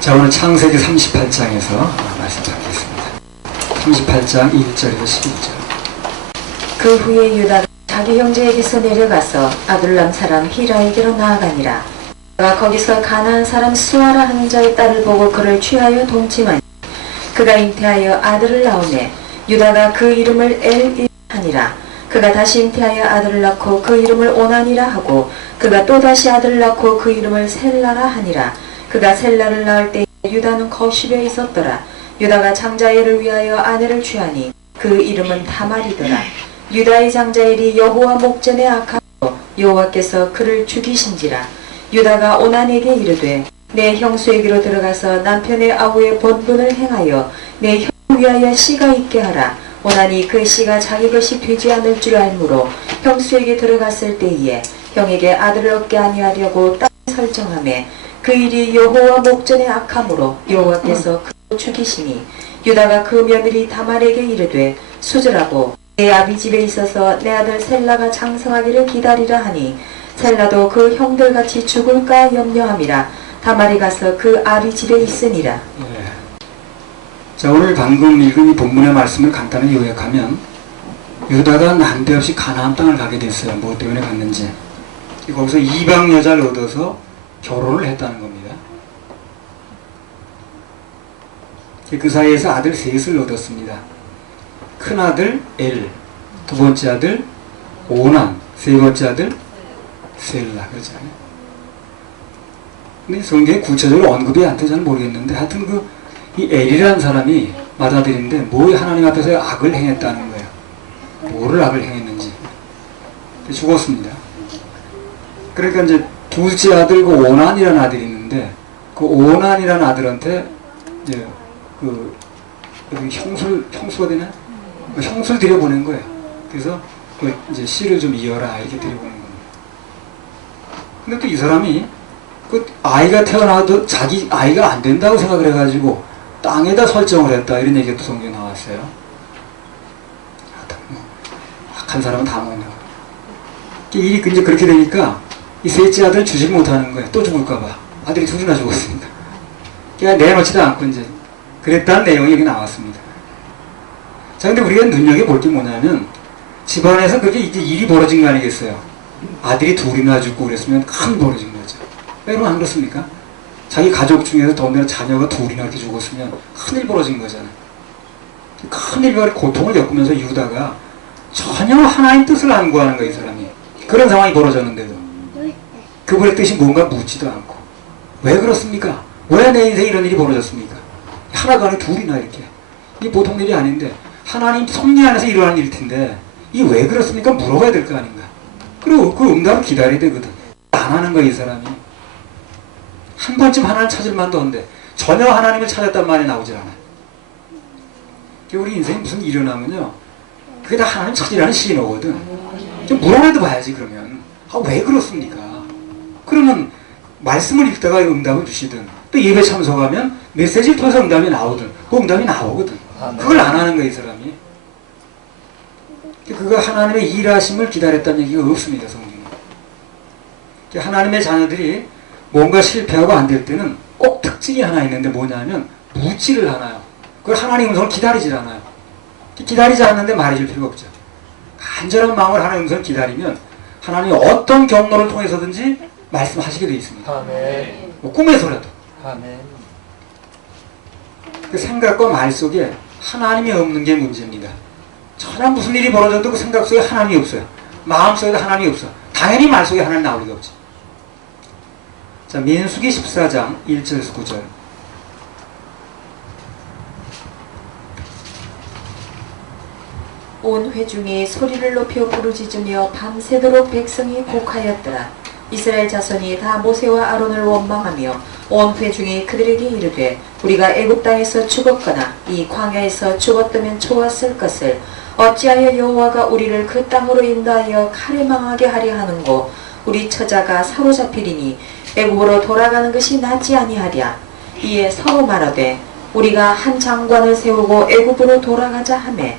자, 오늘 창세기 38장에서 말씀 받겠습니다. 38장 1절에서 11절. 그 후에 유다가 자기 형제에게서 내려가서 아둘람 사람 히라에게로 나아가니라. 그가 거기서 가나안 사람 수아라 하는 자의 딸을 보고 그를 취하여 동침하니 그가 잉태하여 아들을 낳으매 유다가 그 이름을 엘이하니라. 그가 다시 잉태하여 아들을 낳고 그 이름을 오난이라 하고 그가 또다시 아들을 낳고 그 이름을 셀라라 하니라. 그가 셀라를 낳을 때 유다는 거십에 있었더라. 유다가 장자엘을 위하여 아내를 취하니 그 이름은 다말이더라. 유다의 장자엘이 여호와 목전에 악하고 여호와께서 그를 죽이신지라. 유다가 오난에게 이르되 내 형수에게로 들어가서 남편의 아우의 본분을 행하여 내 형을 위하여 씨가 있게 하라. 오난이 그 씨가 자기 것이 되지 않을 줄 알므로 형수에게 들어갔을 때에 형에게 아들을 얻게 아니하려고 땅에 설정하매 그 일이 여호와 목전에 악함으로 여호와께서 그를 죽이시니 유다가 그 며느리 다말에게 이르되 수절하고 내 아비 집에 있어서 내 아들 셀라가 장성하기를 기다리라 하니 셀라도 그 형들같이 죽을까 염려함이라. 다말이 가서 그 아비 집에 있으니라. 네. 자, 오늘 방금 읽은 이 본문의 말씀을 간단히 요약하면 유다가 난데없이 가나안 땅을 가게 됐어요. 뭐 때문에 갔는지. 거기서 이방 여자를 얻어서 결혼을 했다는 겁니다. 그 사이에서 아들 셋을 얻었습니다. 큰아들 엘, 두 번째 아들 오난, 세 번째 아들 셀라. 그렇잖아요. 근데 성경에 구체적으로 언급이 안 돼서 잘 모르겠는데 하여튼 이 엘이라는 사람이 맞아들이는데 뭐 하나님 앞에서 악을 행했다는 거예요. 뭐를 악을 행했는지. 죽었습니다. 그러니까 이제 둘째 아들 그 오난이라는 아들이 있는데 그 오난이라는 아들한테 이제 형수가 되나? 형수를 들여보낸 거예요. 그래서 이제 씨를 좀 이어라 이렇게 들여보낸 겁니다. 근데 또 이 사람이 그 아이가 태어나도 자기 아이가 안 된다고 생각을 해가지고 땅에다 설정을 했다 이런 얘기가 또 성경에 나왔어요. 악한 사람은 다 먹는 거예요. 일이 이제 그렇게 되니까 이 셋째 아들 주지 못하는 거예요. 또 죽을까봐. 아들이 둘이나 죽었으니까. 그냥 내놓지도 않고 이제 그랬다는 내용이 여기 나왔습니다. 자, 근데 우리가 눈여겨볼 게 뭐냐면 집안에서 그게 이제 일이 벌어진 거 아니겠어요? 아들이 둘이나 죽고 그랬으면 큰 벌어진 거죠. 여러분 안 그렇습니까? 자기 가족 중에서 더군다나 자녀가 둘이나 이렇게 죽었으면 큰일 벌어진 거잖아요. 큰일과 고통을 겪으면서 유다가 전혀 하나님 뜻을 안 구하는 거예요, 이 사람이. 그런 상황이 벌어졌는데도 그분의 뜻이 뭔가 묻지도 않고. 왜 그렇습니까? 왜 내 인생에 이런 일이 벌어졌습니까? 하나가 아니라 둘이나 이렇게. 이게 보통 일이 아닌데 하나님 섭리 안에서 일어나는 일일 텐데 이게 왜 그렇습니까? 물어봐야 될 거 아닌가. 그리고 그 응답을 기다려야 되거든. 안 하는 거야, 이 사람이. 한 번쯤 하나님 찾을 만도 한데 전혀 하나님을 찾았단 말이 나오질 않아요. 우리 인생이 무슨 일이 일어나면요, 그게 다 하나님 찾으라는 신호거든. 좀 물어봐도 봐야지. 그러면 왜 그렇습니까? 그러면 말씀을 읽다가 응답을 주시든 또 예배 참석하면 메시지를 통해서 응답이 나오든 그 응답이 나오거든. 그걸 안 하는 거야, 이 사람이. 그가 하나님의 일하심을 기다렸다는 얘기가 없습니다, 성경에. 하나님의 자녀들이 뭔가 실패하고 안 될 때는 꼭 특징이 하나 있는데 뭐냐면 묻지를 않아요. 그걸 하나님 음성을 기다리질 않아요. 기다리지 않는데 말해줄 필요가 없죠. 간절한 마음을 하나님 음성을 기다리면 하나님이 어떤 경로를 통해서든지 말씀하시게 되어 있습니다. 아멘. 뭐 꿈에서라도. 아멘. 그 생각과 말 속에 하나님이 없는 게 문제입니다. 전혀 무슨 일이 벌어져도 그 생각 속에 하나님이 없어요. 마음 속에도 하나님이 없어. 당연히 말 속에 하나님 나올 리가 없죠. 자, 민수기 14장 1절에서 9절. 온 회중이 소리를 높여 부르짖으며 밤새도록 백성이 곡하였더라. 이스라엘 자손이 다 모세와 아론을 원망하며 온 회중이 그들에게 이르되 우리가 애굽 땅에서 죽었거나 이 광야에서 죽었다면 좋았을 것을 어찌하여 여호와가 우리를 그 땅으로 인도하여 칼에 망하게 하려 하는고. 우리 처자가 사로잡히리니 애굽으로 돌아가는 것이 낫지 아니하랴. 이에 서로 말하되 우리가 한 장관을 세우고 애굽으로 돌아가자 하매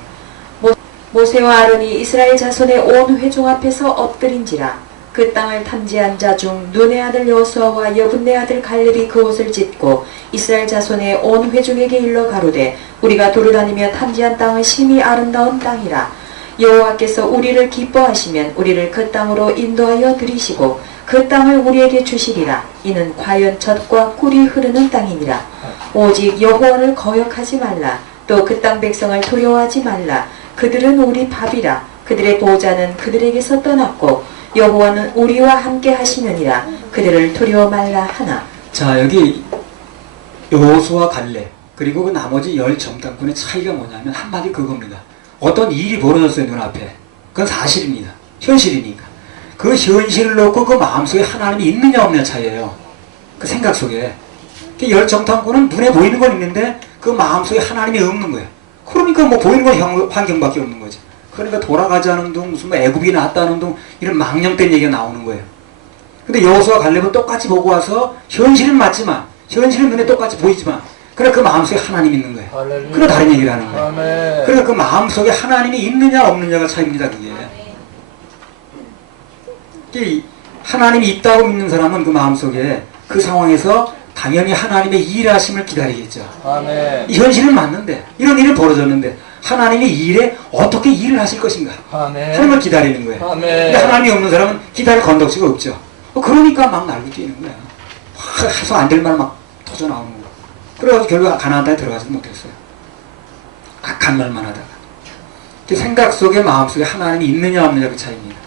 모세와 아론이 이스라엘 자손의 온 회중 앞에서 엎드린지라. 그 땅을 탐지한 자 중 눈의 아들 여호수아와 여분네 아들 갈렙이 그 옷을 찢고 이스라엘 자손의 온 회중에게 일러 가로되 우리가 도르다니며 탐지한 땅은 심히 아름다운 땅이라. 여호와께서 우리를 기뻐하시면 우리를 그 땅으로 인도하여 들이시고 그 땅을 우리에게 주시리라. 이는 과연 젖과 꿀이 흐르는 땅이니라. 오직 여호와를 거역하지 말라. 또 그 땅 백성을 두려워하지 말라. 그들은 우리 밥이라. 그들의 보호자는 그들에게서 떠났고 여호와는 우리와 함께 하시느니라. 그들을 두려워 말라 하나. 자, 여기 여호수아 갈렙 그리고 그 나머지 10정탐꾼의 차이가 뭐냐면 한마디 그겁니다. 어떤 일이 벌어졌어요, 눈앞에. 그건 사실입니다. 현실이니까. 그 현실을 놓고 그 마음속에 하나님이 있느냐 없느냐 차이예요. 그 생각 속에. 그 10정탐꾼은 눈에 보이는 건 있는데 그 마음속에 하나님이 없는 거예요. 그러니까 뭐 보이는 건 환경밖에 없는 거죠. 그러니까 돌아가지 않은 둥, 무슨 뭐 애굽이 낫다는 둥, 이런 망령된 얘기가 나오는 거예요. 근데 여호수아 갈렙은 똑같이 보고 와서 현실은 맞지만, 현실은 눈에 똑같이 보이지만, 그래 그 마음속에 하나님이 있는 거예요. 그래 다른 얘기를 하는 거예요. 그래 그 마음속에 하나님이 있느냐 없느냐가 차이입니다. 그게. 하나님이 있다고 믿는 사람은 그 마음속에 그 상황에서 당연히 하나님의 일하심을 기다리겠죠. 아멘. 이 현실은 맞는데 이런 일이 벌어졌는데 하나님이 이 일에 어떻게 일을 하실 것인가 하는 걸 기다리는 거예요. 근데 하나님이 없는 사람은 기다릴 건덕지가 없죠. 그러니까 막 날고 뛰는 거야. 해서 안 될 말 막 터져 나오는 거야. 그래가지고 결국 가나안 땅에 들어가지도 못했어요. 악한 말만 하다가. 생각 속에 마음 속에 하나님이 있느냐 없느냐 그 차이입니다.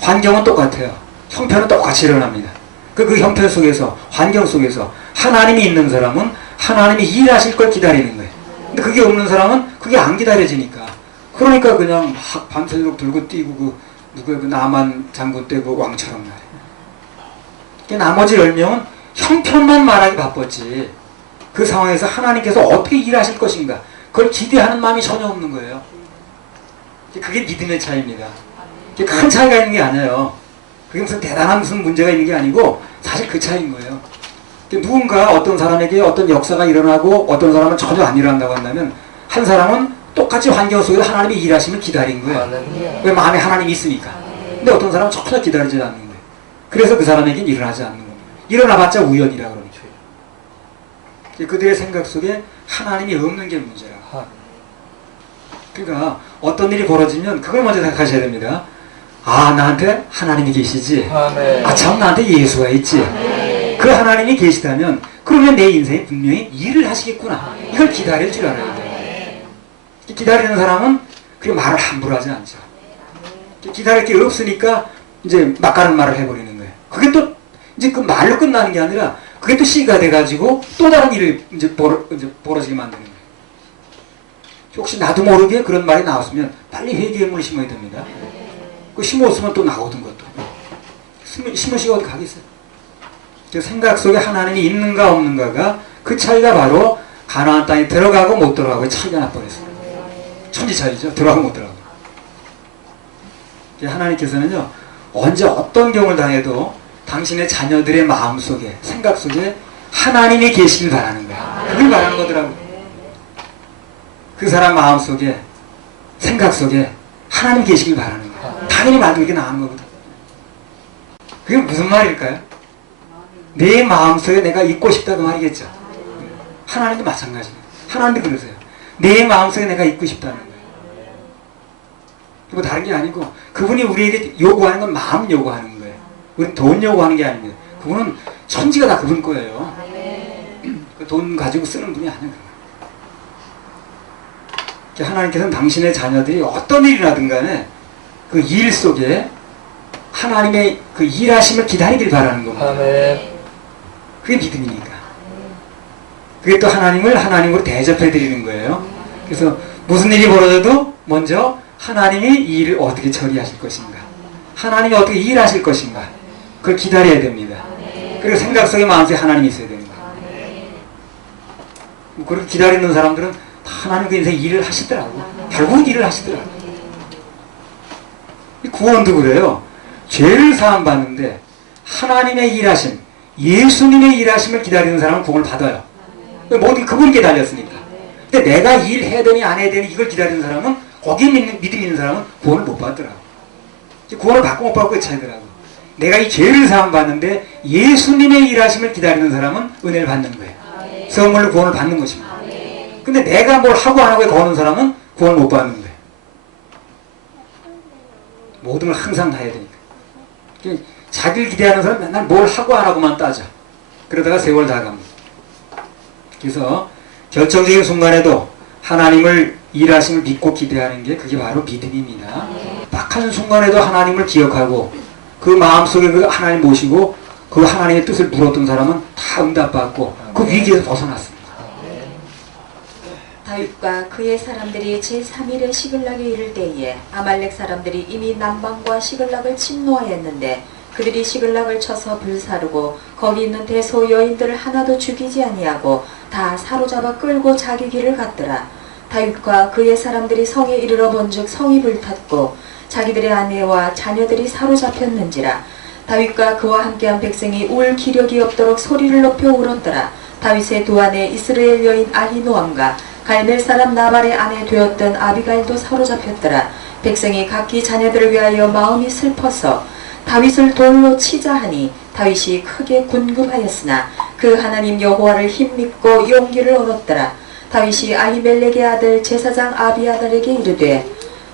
환경은 똑같아요. 형편은 똑같이 일어납니다. 그 형편 속에서, 환경 속에서 하나님이 있는 사람은 하나님이 일하실 걸 기다리는 거예요. 근데 그게 없는 사람은 그게 안 기다려지니까. 그러니까 그냥 막 밤새도록 들고 뛰고 그 나만 장군 때 그 왕처럼 말이에요. 나머지 10명은 형편만 말하기 바빴지. 그 상황에서 하나님께서 어떻게 일하실 것인가 그걸 기대하는 마음이 전혀 없는 거예요. 그게 믿음의 차이입니다. 큰 차이가 있는 게 아니에요. 그게 무슨 대단한 무슨 문제가 있는 게 아니고 사실 그 차이인 거예요. 누군가 어떤 사람에게 어떤 역사가 일어나고 어떤 사람은 전혀 안 일어난다고 한다면 한 사람은 똑같이 환경 속에서 하나님이 일하심을 기다린 거예요. 왜 마음에 하나님이 있으니까. 근데 어떤 사람은 전혀 기다리지 않는 거예요. 그래서 그 사람에게는 일어나지 않는 겁니다. 일어나봤자 우연이라 그러죠. 그들의 생각 속에 하나님이 없는 게 문제라. 그러니까 어떤 일이 벌어지면 그걸 먼저 생각하셔야 됩니다. 아, 나한테 하나님이 계시지. 아, 참 나한테 예수가 있지. 그 하나님이 계시다면 그러면 내 인생에 분명히 일을 하시겠구나. 이걸 기다릴 줄 알아야 돼요. 기다리는 사람은 그 말을 함부로 하지 않죠. 기다릴 게 없으니까 이제 막가는 말을 해버리는 거예요. 그게 또 이제 그 말로 끝나는 게 아니라 그게 또 씨가 돼가지고 또 다른 일을 이제 벌어지게 만드는 거예요. 혹시 나도 모르게 그런 말이 나왔으면 빨리 회개의 물을 심어야 됩니다. 그 심었으면 또 나오던 것도. 심은 씨가 어디 가겠어요? 생각 속에 하나님이 있는가 없는가가 그 차이가 바로 가나안 땅에 들어가고 못 들어가고의 차이가 나버렸어요. 천지 차이죠. 들어가고 못 들어가고. 하나님께서는요, 언제 어떤 경우를 당해도 당신의 자녀들의 마음 속에, 생각 속에 하나님이 계시길 바라는 거야. 그걸 바라는 거더라고요. 그 사람 마음 속에, 생각 속에 하나님 계시길 바라는 거야. 당연히 말도 이렇게 나온 거거든. 그게 무슨 말일까요? 내 마음 속에 내가 있고 싶다고 말이겠죠. 하나님도 마찬가지입니다. 하나님도 그러세요. 내 마음 속에 내가 있고 싶다는 거예요. 뭐 다른 게 아니고 그분이 우리에게 요구하는 건 마음 요구하는 거예요. 우리는 돈 요구하는 게 아닙니다. 그분은 천지가 다 그분 거예요. 그 돈 가지고 쓰는 분이 아니에요. 하나님께서는 당신의 자녀들이 어떤 일이라든 간에 그 일 속에 하나님의 그 일하심을 기다리길 바라는 겁니다. 그게 믿음이니까. 그게 또 하나님을 하나님으로 대접해 드리는 거예요. 그래서 무슨 일이 벌어져도 먼저 하나님이 이 일을 어떻게 처리하실 것인가, 하나님이 어떻게 일하실 것인가, 그걸 기다려야 됩니다. 그리고 생각 속에 마음속에 하나님이 있어야 되는 거예요. 그렇게 기다리는 사람들은 하나님 그 인생 일을 하시더라고. 결국은 일을 하시더라고. 구원도 그래요. 죄를 사함받는데 하나님의 일하심, 예수님의 일하심을 기다리는 사람은 구원을 받아요. 모든 그분께 달렸으니까. 근데 내가 일해야 되니 안 해야 되니 이걸 기다리는 사람은, 거기에 믿음 있는 사람은 구원을 못 받더라고. 구원을 받고 못 받고의 차이더라고. 내가 이 죄를 사함받는데 예수님의 일하심을 기다리는 사람은 은혜를 받는 거예요. 선물로 구원을 받는 것입니다. 근데 내가 뭘 하고 안 하고에 거는 사람은 구원을 못 받는 거예요. 모든 걸 항상 다 해야 되니까. 자기를 기대하는 사람은 맨날 뭘 하고 안 하고만 따져. 그러다가 세월 다 갑니다. 그래서 결정적인 순간에도 하나님을 일하심을 믿고 기대하는 게 그게 바로 믿음입니다. 빡한 순간에도 하나님을 기억하고 그 마음속에 그 하나님 모시고 그 하나님의 뜻을 물었던 사람은 다 응답받고 그 위기에서 벗어났습니다. 다윗과 그의 사람들이 제3일에 시글락에 이를 때에 아말렉 사람들이 이미 남방과 시글락을 침노하였는데 그들이 시글락을 쳐서 불사르고 거기 있는 대소 여인들을 하나도 죽이지 아니하고 다 사로잡아 끌고 자기 길을 갔더라. 다윗과 그의 사람들이 성에 이르러 본즉 성이 불탔고 자기들의 아내와 자녀들이 사로잡혔는지라. 다윗과 그와 함께한 백성이 울 기력이 없도록 소리를 높여 울었더라. 다윗의 두 아내 이스라엘 여인 아히노암과 갈멜 사람 나발의 아내 되었던 아비가일도 사로잡혔더라. 백성이 각기 자녀들을 위하여 마음이 슬퍼서 다윗을 돌로 치자 하니 다윗이 크게 군급하였으나 그 하나님 여호와를 힘입고 용기를 얻었더라. 다윗이 아히멜렉의 아들 제사장 아비아달에게 이르되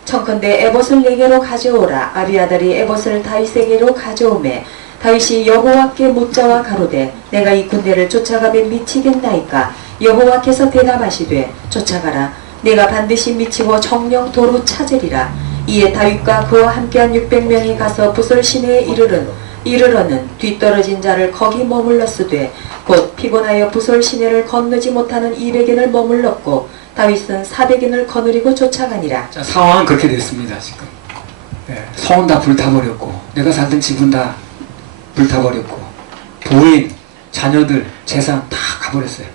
청컨대 에봇을 내게로 가져오라. 아비아달이 에봇을 다윗에게로 가져오매 다윗이 여호와께 묻자와 가로되 내가 이 군대를 쫓아가며 미치겠나이까. 여호와께서 대답하시되 쫓아가라. 내가 반드시 미치고 정령 도로 찾으리라. 이에 다윗과 그와 함께한 600명이 가서 부솔 시내에 이르러는 뒤떨어진 자를 거기 머물렀으되 곧 피곤하여 부솔 시내를 건너지 못하는 200인을 머물렀고 다윗은 400인을 거느리고 쫓아가니라. 자, 상황은 그렇게 됐습니다. 지금 성은 다 불타버렸고 내가 살던 집은 다 불타버렸고 부인, 자녀들, 재산 다 가버렸어요.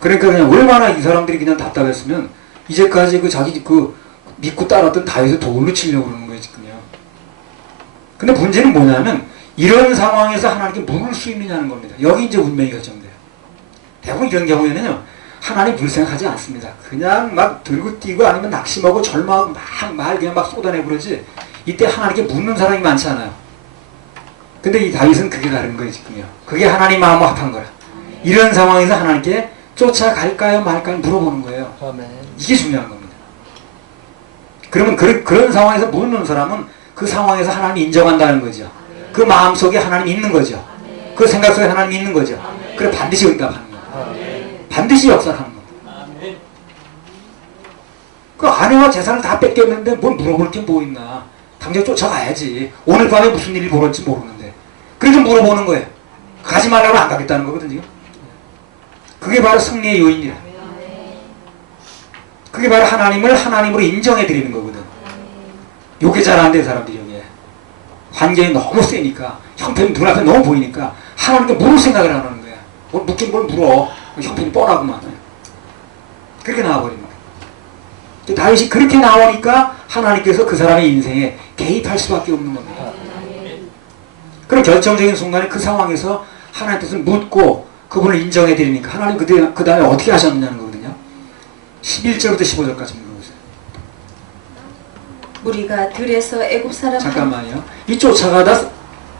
그러니까 그냥 얼마나 이 사람들이 그냥 답답했으면 이제까지 그 자기 그 믿고 따랐던 다윗을 돌로 치려고 그러는 거예요 지금요. 근데 문제는 뭐냐면 이런 상황에서 하나님께 물을 수 있느냐는 겁니다. 여기 이제 운명이 결정돼요. 대부분 이런 경우에는요 하나님 물 생각하지 않습니다. 그냥 막 들고 뛰고 아니면 낙심하고 절망하고 말 그냥 막 쏟아내고 그러지 이때 하나님께 묻는 사람이 많지 않아요. 근데 이 다윗은 그게 다른 거예요 지금요. 그게 하나님 마음과 합한 거라. 이런 상황에서 하나님께 쫓아갈까요 말까요 물어보는 거예요. 이게 중요한 겁니다. 그러면 그런 상황에서 묻는 사람은 그 상황에서 하나님 인정한다는 거죠. 그 마음속에 하나님 있는 거죠. 그 생각 속에 하나님 있는 거죠. 그래 반드시 응답하는 거예요. 반드시 역사하는 겁니다. 그 아내와 재산을 다 뺏겼는데 뭘 물어볼 게 뭐 있나. 당장 쫓아가야지. 오늘 밤에 무슨 일이 벌어질지 모르는데. 그래서 물어보는 거예요. 가지 말라고 안 가겠다는 거거든요. 그게 바로 승리의 요인이라. 그게 바로 하나님을 하나님으로 인정해드리는 거거든. 요게 잘 안 된 사람들이 여기에. 환경이 너무 세니까 형편이 눈앞에 너무 보이니까 하나님께 물을 생각을 안 하는 거야. 뭘 묻긴 뭘 물어. 형편이 뻔하구만. 그렇게 나와버린 거야. 다윗이 그렇게 나오니까 하나님께서 그 사람의 인생에 개입할 수밖에 없는 겁니다. 그럼 결정적인 순간에 그 상황에서 하나님 뜻을 묻고 그분을 인정해드리니까 하나님 그 다음에 어떻게 하셨느냐는 거거든요. 11절부터 15절까지 읽어보세요. 우리가 들에서 애굽 사람 잠깐만요. 이 쫓아가다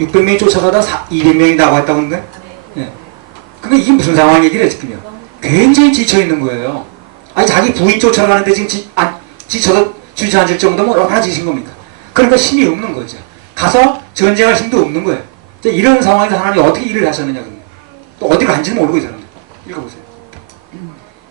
600명이 쫓아가다 200명이 나왔다고 하는데 그러니까 이게 무슨 상황 얘기래 지금요. 굉장히 지쳐있는 거예요. 아니 자기 부인 쫓아가는데 지금 지쳐서 주저앉을 정도면 얼마나 지신 겁니까? 그러니까 힘이 없는 거죠. 가서 전쟁할 힘도 없는 거예요. 이런 상황에서 하나님이 어떻게 일을 하셨느냐 그러면. 또 어디로 간지는 모르고 이 사람들. 읽어보세요.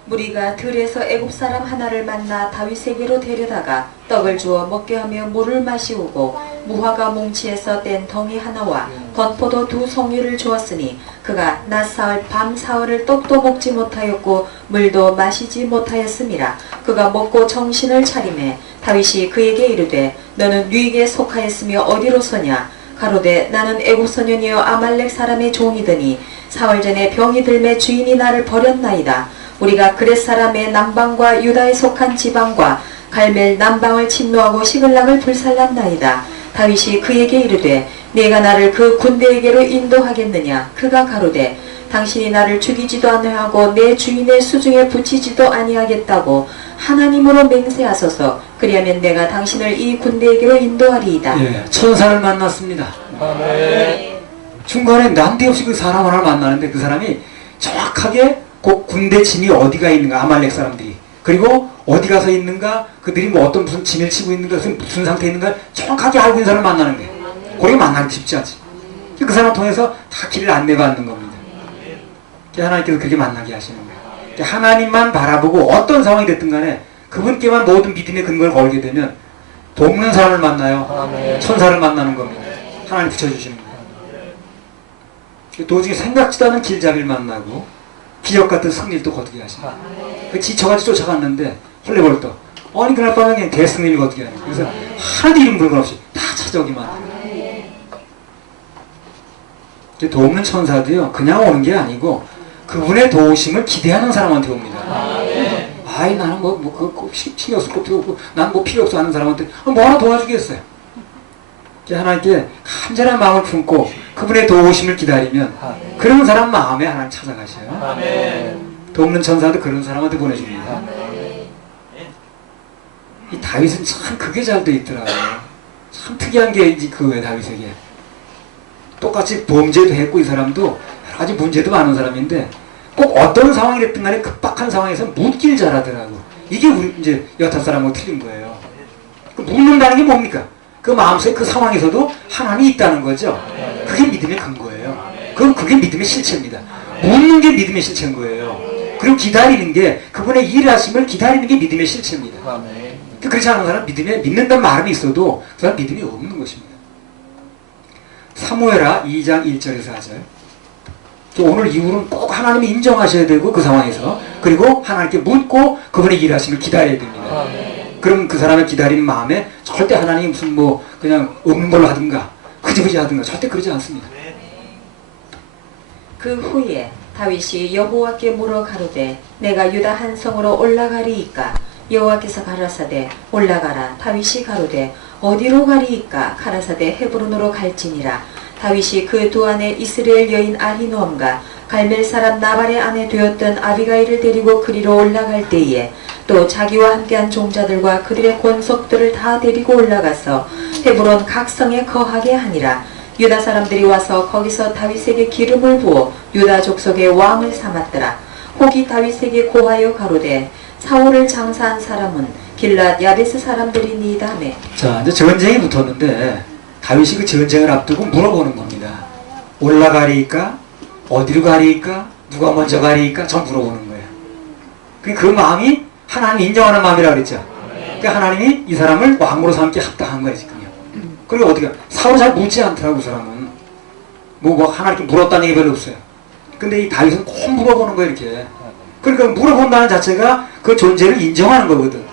무리가 들에서 애굽 사람 하나를 만나 다윗에게로 데려다가 떡을 주어 먹게 하며 물을 마시우고 무화과 뭉치에서 뗀 덩이 하나와 건포도 2송이를 주었으니 그가 낮 사흘 밤 사흘을 떡도 먹지 못하였고 물도 마시지 못하였음이라. 그가 먹고 정신을 차리매 다윗이 그에게 이르되 너는 누이에게 속하였으며 어디로서냐. 가로되 나는 애굽 소년이여 아말렉 사람의 종이더니 사흘 전에 병이 들매 주인이 나를 버렸나이다. 우리가 그렛 사람의 남방과 유다에 속한 지방과 갈멜 남방을 침노하고 시글락을 불살랐나이다. 다윗이 그에게 이르되 네가 나를 그 군대에게로 인도하겠느냐. 그가 가로되 당신이 나를 죽이지도 아니하고 내 주인의 수중에 붙이지도 아니하겠다고 하나님으로 맹세하소서. 그리하면 내가 당신을 이 군대에게로 인도하리이다. 천사를 만났습니다. 아멘. 중간에 난데없이 그 사람 하나를 만나는데 그 사람이 정확하게 그 군대 진이 어디가 있는가, 아말렉 사람들이, 그리고 어디 가서 있는가, 그들이 뭐 어떤 무슨 진을 치고 있는가, 무슨 상태에 있는가 정확하게 알고 있는 사람을 만나는 거예요. 거기 만나기 쉽지 않지. 그 사람을 통해서 다 길을 안내받는 겁니다. 하나님께서 그렇게 만나게 하시는 거예요. 하나님만 바라보고 어떤 상황이 됐든 간에 그분께만 모든 믿음의 근거를 걸게 되면 돕는 사람을 만나요. 아멘. 천사를 만나는 겁니다. 하나님 붙여주시는 거예요. 도중에 생각지도 않은 길잡이를 만나고 기적 같은 승리를 또 거두게 하시는 거예요. 그 지쳐가지고 쫓아갔는데 헐레벌떡 아니 그날 밤에 그냥 대승리를 거두게 하는 거예요. 그래서 하나도 이름 불건 없이 다 찾아오기만 해요. 도움는 천사도요 그냥 오는 게 아니고 그분의 도우심을 기대하는 사람한테 옵니다. 아이 나는 그거 신경 쓸 것도 없고 난 뭐 필요 없어 하는 사람한테 뭐 하나 도와주겠어요. 하나님께 간절한 마음을 품고 그분의 도우심을 기다리면 그런 사람 마음에 하나님 찾아가셔요. 돕는 천사도 그런 사람한테 보내줍니다. 이 다윗은 참 그게 잘 돼 있더라고요. 참 특이한 게 그거예요. 다윗에게 똑같이 범죄도 했고 이 사람도 여러 가지 문제도 많은 사람인데 꼭 어떤 상황이 됐든 간에 급박한 상황에서 묻길 잘하더라고. 이게 우리 이제 여타 사람하고 틀린 거예요. 그 묻는다는 게 뭡니까? 그 마음속에 그 상황에서도 하나님이 있다는 거죠. 그게 믿음의 근거예요. 그게 믿음의 실체입니다. 묻는 게 믿음의 실체인 거예요. 그리고 기다리는 게 그분의 일하심을 기다리는 게 믿음의 실체입니다. 그렇지 않은 사람은 믿는다는 마음이 있어도 그 사람 믿음이 없는 것입니다. 사무엘하 2장 1절에서 4절. 오늘 이후로는 꼭 하나님이 인정하셔야 되고 그 상황에서 그리고 하나님께 묻고 그분의 일하심을 기다려야 됩니다. 그럼 그 사람의 기다리는 마음에 절대 하나님이 무슨 뭐 그냥 없는 걸로 하든가 흐지부지 하든가 절대 그러지 않습니다. 그 후에 다윗이 여호와께 물어 가로되 내가 유다 한 성으로 올라가리이까 여호와께서 가라사대 올라가라. 다윗이 가로되 어디로 가리이까 가라사대 헤브론으로 갈지니라. 다윗이 그 두 안에 이스라엘 여인 아히노암과 갈멜 사람 나발의 아내 되었던 아비가일을 데리고 그리로 올라갈 때에 또 자기와 함께한 종자들과 그들의 권속들을 다 데리고 올라가서 헤브론 각 성에 거하게 하니라. 유다 사람들이 와서 거기서 다윗에게 기름을 부어 유다 족속의 왕을 삼았더라. 혹이 다윗에게 고하여 가로되 사울을 장사한 사람은 길랏 야베스 사람들이니이다매. 자 이제 전쟁이 붙었는데 다윗이 그 전쟁을 앞두고 물어보는 겁니다. 올라가리까? 어디로 가리까? 누가 먼저 가리까? 전 물어보는 거예요. 그 마음이 하나님 인정하는 마음이라고 그랬죠. 그러니까 하나님이 이 사람을 왕으로 삼기 합당한 거예요 지금요. 그리고 어떻게 사울 잘 묻지 않더라고. 그 사람은 뭐 하나님께 물었다는 얘기 별로 없어요. 근데 이 다윗은 꼭 물어보는 거예요 이렇게. 그러니까 물어본다는 자체가 그 존재를 인정하는 거거든.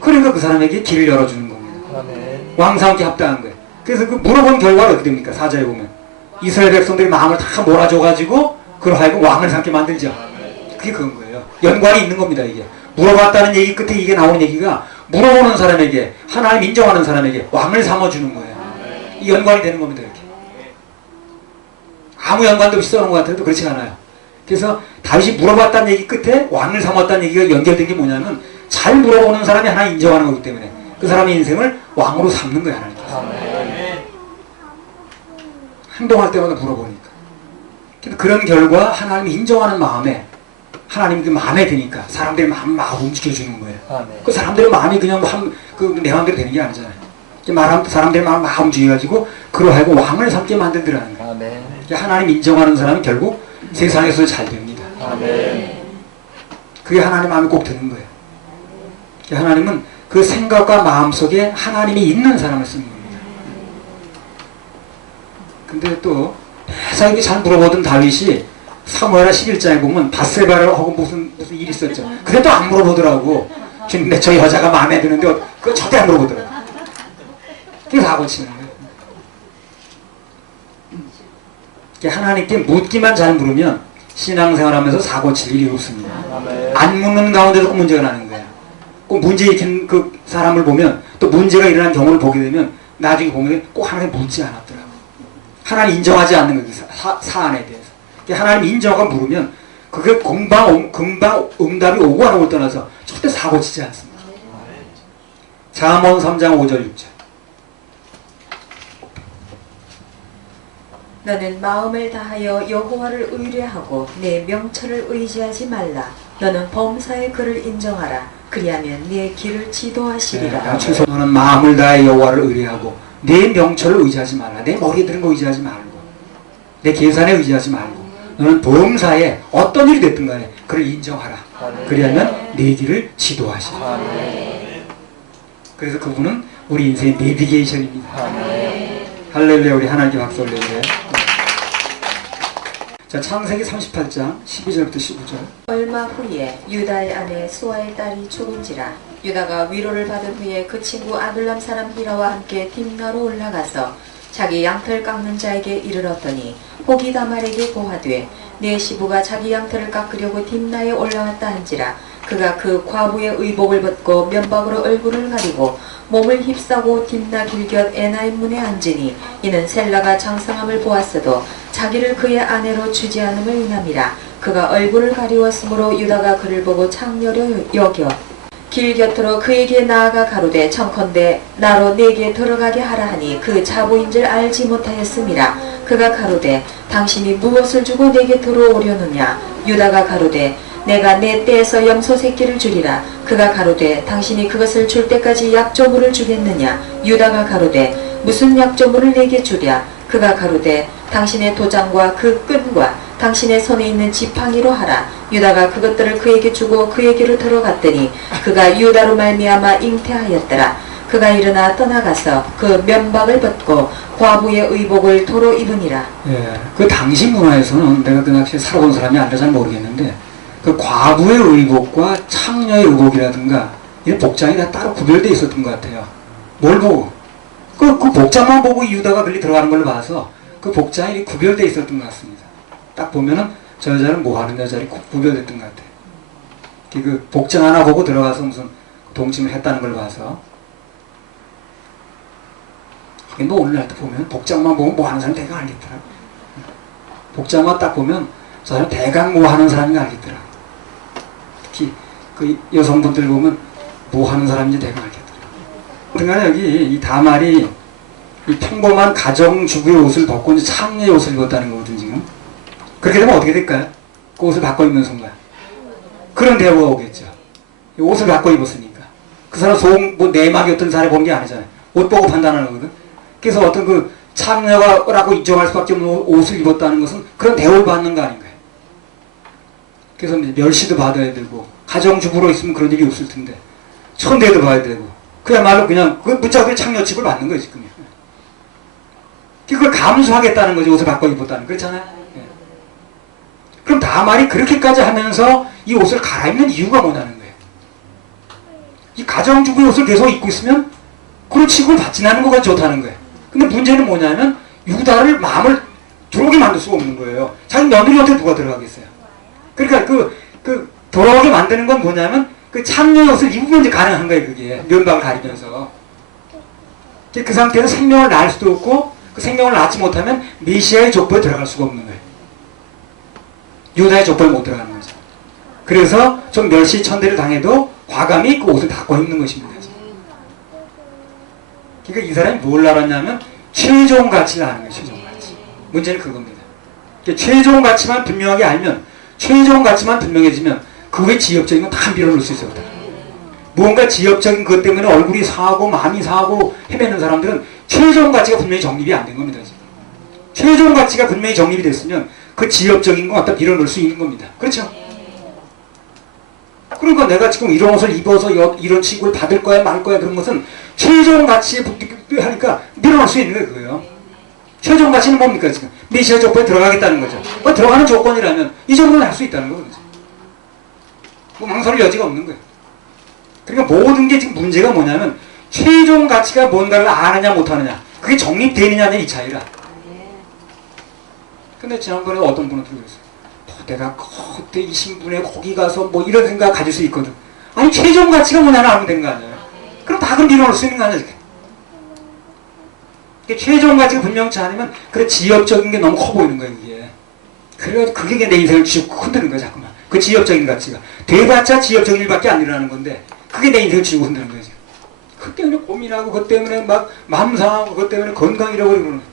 그러니까 그 사람에게 길을 열어주는 겁니다. 왕 삼기 합당한 거예요. 그래서 그 물어본 결과가 어떻게 됩니까? 4절에 보면 이스라엘 백성들이 마음을 다 몰아줘가지고 그러하여금 왕을 삼게 만들죠. 그게 그런 거예요. 연관이 있는 겁니다. 이게 물어봤다는 얘기 끝에 이게 나오는 얘기가 물어보는 사람에게 하나님 인정하는 사람에게 왕을 삼아주는 거예요. 이 연관이 되는 겁니다. 이렇게 아무 연관도 없이 써놓은 것 같아도 그렇지 않아요. 그래서 다윗이 물어봤다는 얘기 끝에 왕을 삼았다는 얘기가 연결된 게 뭐냐면 잘 물어보는 사람이 하나 인정하는 거기 때문에 그 사람의 인생을 왕으로 삼는 거예요. 하나님께서 행동할 때마다 물어보니까. 그런 결과 하나님이 인정하는 마음에 하나님이 그 마음에 드니까 사람들의 마음을 움직여주는 거예요. 그 사람들의 마음이 그냥 내 마음대로 되는 게 아니잖아요. 사람들의 마음을 막 움직여가지고 그러하고 왕을 삼게 만들더라는 거예요. 하나님 인정하는 사람은 결국 세상에서 잘 됩니다. 그게 하나님 마음에 꼭 드는 거예요. 하나님은 그 생각과 마음 속에 하나님이 있는 사람을 쓰는 겁니다. 근데 또 항상 이렇게 잘 물어보던 다윗이 사무엘하 11장에 보면 밧세바를 하고 무슨 일이 있었죠. 근데 또 안 물어보더라고. 지금 저 여자가 마음에 드는데 그거 절대 안 물어보더라고. 그게 사고 치는 거예요. 하나님께 묻기만 잘 물으면 신앙생활하면서 사고 칠 일이 없습니다. 안 묻는 가운데도 문제가 나는 거예요. 꼭 문제 일으킨 그 사람을 보면 또 문제가 일어난 경우를 보게 되면 나중에 보면 꼭 하나님 묻지 않았더라고. 하나님 인정하지 않는 거예요. 사안에 대해서. 하나님 인정하고 물으면 그게 금방 응답이 오고 안 오고를 떠나서 절대 사고 치지 않습니다. 잠언 3장 5절 6절. 너는 마음을 다하여 여호와를 의뢰하고 내 명철을 의지하지 말라. 너는 범사의 그를 인정하라. 그리하면 네 길을 지도하시리라. 너는 마음을 다해 여호와를 의뢰하고 내 명철을 의지하지 말라. 내 머리에 드는 거 의지하지 말고 내 계산에 의지하지 말고 너는 범사에 어떤 일이 됐든 간에 그를 인정하라. 그리하면 내 길을 지도하시리라. 그래서 그분은 우리 인생의 내비게이션입니다. 할렐루야. 우리 하나님께 박수 올려주세요. 자, 창세기 38장 12절부터 15절. 얼마 후에 유다의 아내 수아의 딸이 죽은지라. 유다가 위로를 받은 후에 그 친구 아둘람 사람 히라와 함께 딥나로 올라가서 자기 양털 깎는 자에게 이르렀더니 호기 다말에게 고하되 내 시부가 자기 양털을 깎으려고 딥나에 올라왔다 한지라. 그가 그 과부의 의복을 벗고 면박으로 얼굴을 가리고 몸을 휩싸고 딥나 길곁 에나임 문에 앉으니 이는 셀라가 장성함을 보았어도 자기를 그의 아내로 주지 않음을 인함이라. 그가 얼굴을 가리웠으므로 유다가 그를 보고 창녀려 여겨 길 곁으로 그에게 나아가 가로되 청컨대 나로 내게 들어가게 하라 하니 그 자부인 줄 알지 못하였음이라. 그가 가로되 당신이 무엇을 주고 내게 들어오려느냐. 유다가 가로되 내가 내 떼에서 염소 새끼를 주리라. 그가 가로되 당신이 그것을 줄 때까지 약조물을 주겠느냐. 유다가 가로되 무슨 약조물을 내게 주랴. 그가 가로되 당신의 도장과 그 끈과 당신의 손에 있는 지팡이로 하라. 유다가 그것들을 그에게 주고 그에게로 들어갔더니 그가 유다로 말미암아 잉태하였더라. 그가 일어나 떠나가서 그 면박을 벗고 과부의 의복을 도로 입으니라. 예, 그 당시 문화에서는 내가 그 당시에 살아본 사람이 아니라 잘 모르겠는데 그 과부의 의복과 창녀의 의복이라든가 이 복장이 다 따로 구별되어 있었던 것 같아요. 뭘 보고? 그 복장만 보고 유다가 그리 들어가는 걸로 봐서 그 복장이 구별되어 있었던 것 같습니다. 딱 보면은 저 여자는 뭐 하는 여자를 구별됐던 것 같아요. 그 복장 하나 보고 들어가서 무슨 동침을 했다는 걸 봐서. 하긴 뭐 오늘날도 보면 복장만 보면 뭐 하는 사람이 대강 알겠더라고. 복장만 딱 보면 저 사람 대강 뭐 하는 사람인지 알겠더라. 특히 그 여성분들 보면 뭐 하는 사람인지 대강 알겠더라. 그러니까 여기 이 다말이 이 평범한 가정주부의 옷을 벗고 이제 창녀의 옷을 입었다는 거거든 지금. 그렇게 되면 어떻게 될까요? 그 옷을 바꿔 입는 순간 그런 대우가 오겠죠. 옷을 바꿔 입었으니까 그 사람 뭐 내막이 어떤 사람이 본 게 아니잖아요. 옷 보고 판단하는 거거든. 그래서 어떤 그 창녀라고 인정할 수밖에 없는 옷을 입었다는 것은 그런 대우를 받는 거 아닌가요? 그래서 이제 멸시도 받아야 되고 가정주부로 있으면 그런 일이 없을 텐데 천대도 봐야 되고 그야말로 그냥 그 문자그대로 창녀집을 받는 거예요 지금. 그걸 감수하겠다는 거지. 옷을 바꿔 입었다는 그렇잖아요. 예. 그럼 다말이 그렇게까지 하면서 이 옷을 갈아입는 이유가 뭐냐는 거예요. 이 가정주부의 옷을 계속 입고 있으면 그런 취급을 받지 않는 거가 좋다는 거예요. 근데 문제는 뭐냐면 유다를 마음을 들어오게 만들 수가 없는 거예요. 자기 며느리한테 누가 들어가겠어요. 그러니까 그 돌아오게 만드는 건 뭐냐면 그 창녀의 옷을 입으면 이제 가능한 거예요. 그게 면박을 가리면서 그 상태에서 생명을 낳을 수도 없고 그 생명을 낳지 못하면 메시아의 족보에 들어갈 수가 없는 거예요. 유다의 족보에 못 들어가는 거죠. 그래서 좀 멸시 천대를 당해도 과감히 그 옷을 바꿔 입는 것입니다. 그러니까 이 사람이 뭘 알았냐면 최종 가치를 아는 거예요. 최종 가치. 문제는 그겁니다. 그러니까 최종 가치만 분명하게 알면 최종 가치만 분명해지면 그 외 지엽적인 건 다 밀어놓을 수 있어요. 무언가 지엽적인 것 때문에 얼굴이 상하고 마음이 상하고 헤매는 사람들은 최종 가치가 분명히 정립이 안 된 겁니다. 지금. 최종 가치가 분명히 정립이 됐으면 그 지엽적인 거 갖다 밀어넣을 수 있는 겁니다. 그렇죠? 그러니까 내가 지금 이런 옷을 입어서 이런 취급을 받을 거야 말 거야 그런 것은 최종 가치에 하니까 밀어넣을 수 있는 거예요. 그거요. 최종 가치는 뭡니까 지금? 메시아 족보에 들어가겠다는 거죠. 들어가는 조건이라면 이 정도는 할 수 있다는 거거든요. 뭐 망설일 여지가 없는 거예요. 그러니까 모든 게 지금 문제가 뭐냐면 최종 가치가 뭔가를 아느냐 못하느냐 그게 정립되느냐는 이 차이라. 근데 지난번에 어떤 분은 들고 있어요. 내가 그때 이 신분에 거기 가서 뭐 이런 생각 가질 수 있거든. 아니 최종 가치가 뭐냐는 알면 되는 거 아니에요. 그럼 다 그럼 밀어넣을 수 있는 거 아니에요. 최종 가치가 분명치 않으면 그래 지엽적인 게 너무 커 보이는 거예요. 그래가지고 그게 내 인생을 지고 흔드는 거예요. 자꾸만. 그 지엽적인 가치가. 돼봤자 지엽적인 일밖에 안 일어나는 건데 그게 내 인생을 지고 흔드는 거예요. 그 때문에 고민하고 그 때문에 막 마음 상하고 그 때문에 건강 잃어버리고 그러는 거예요.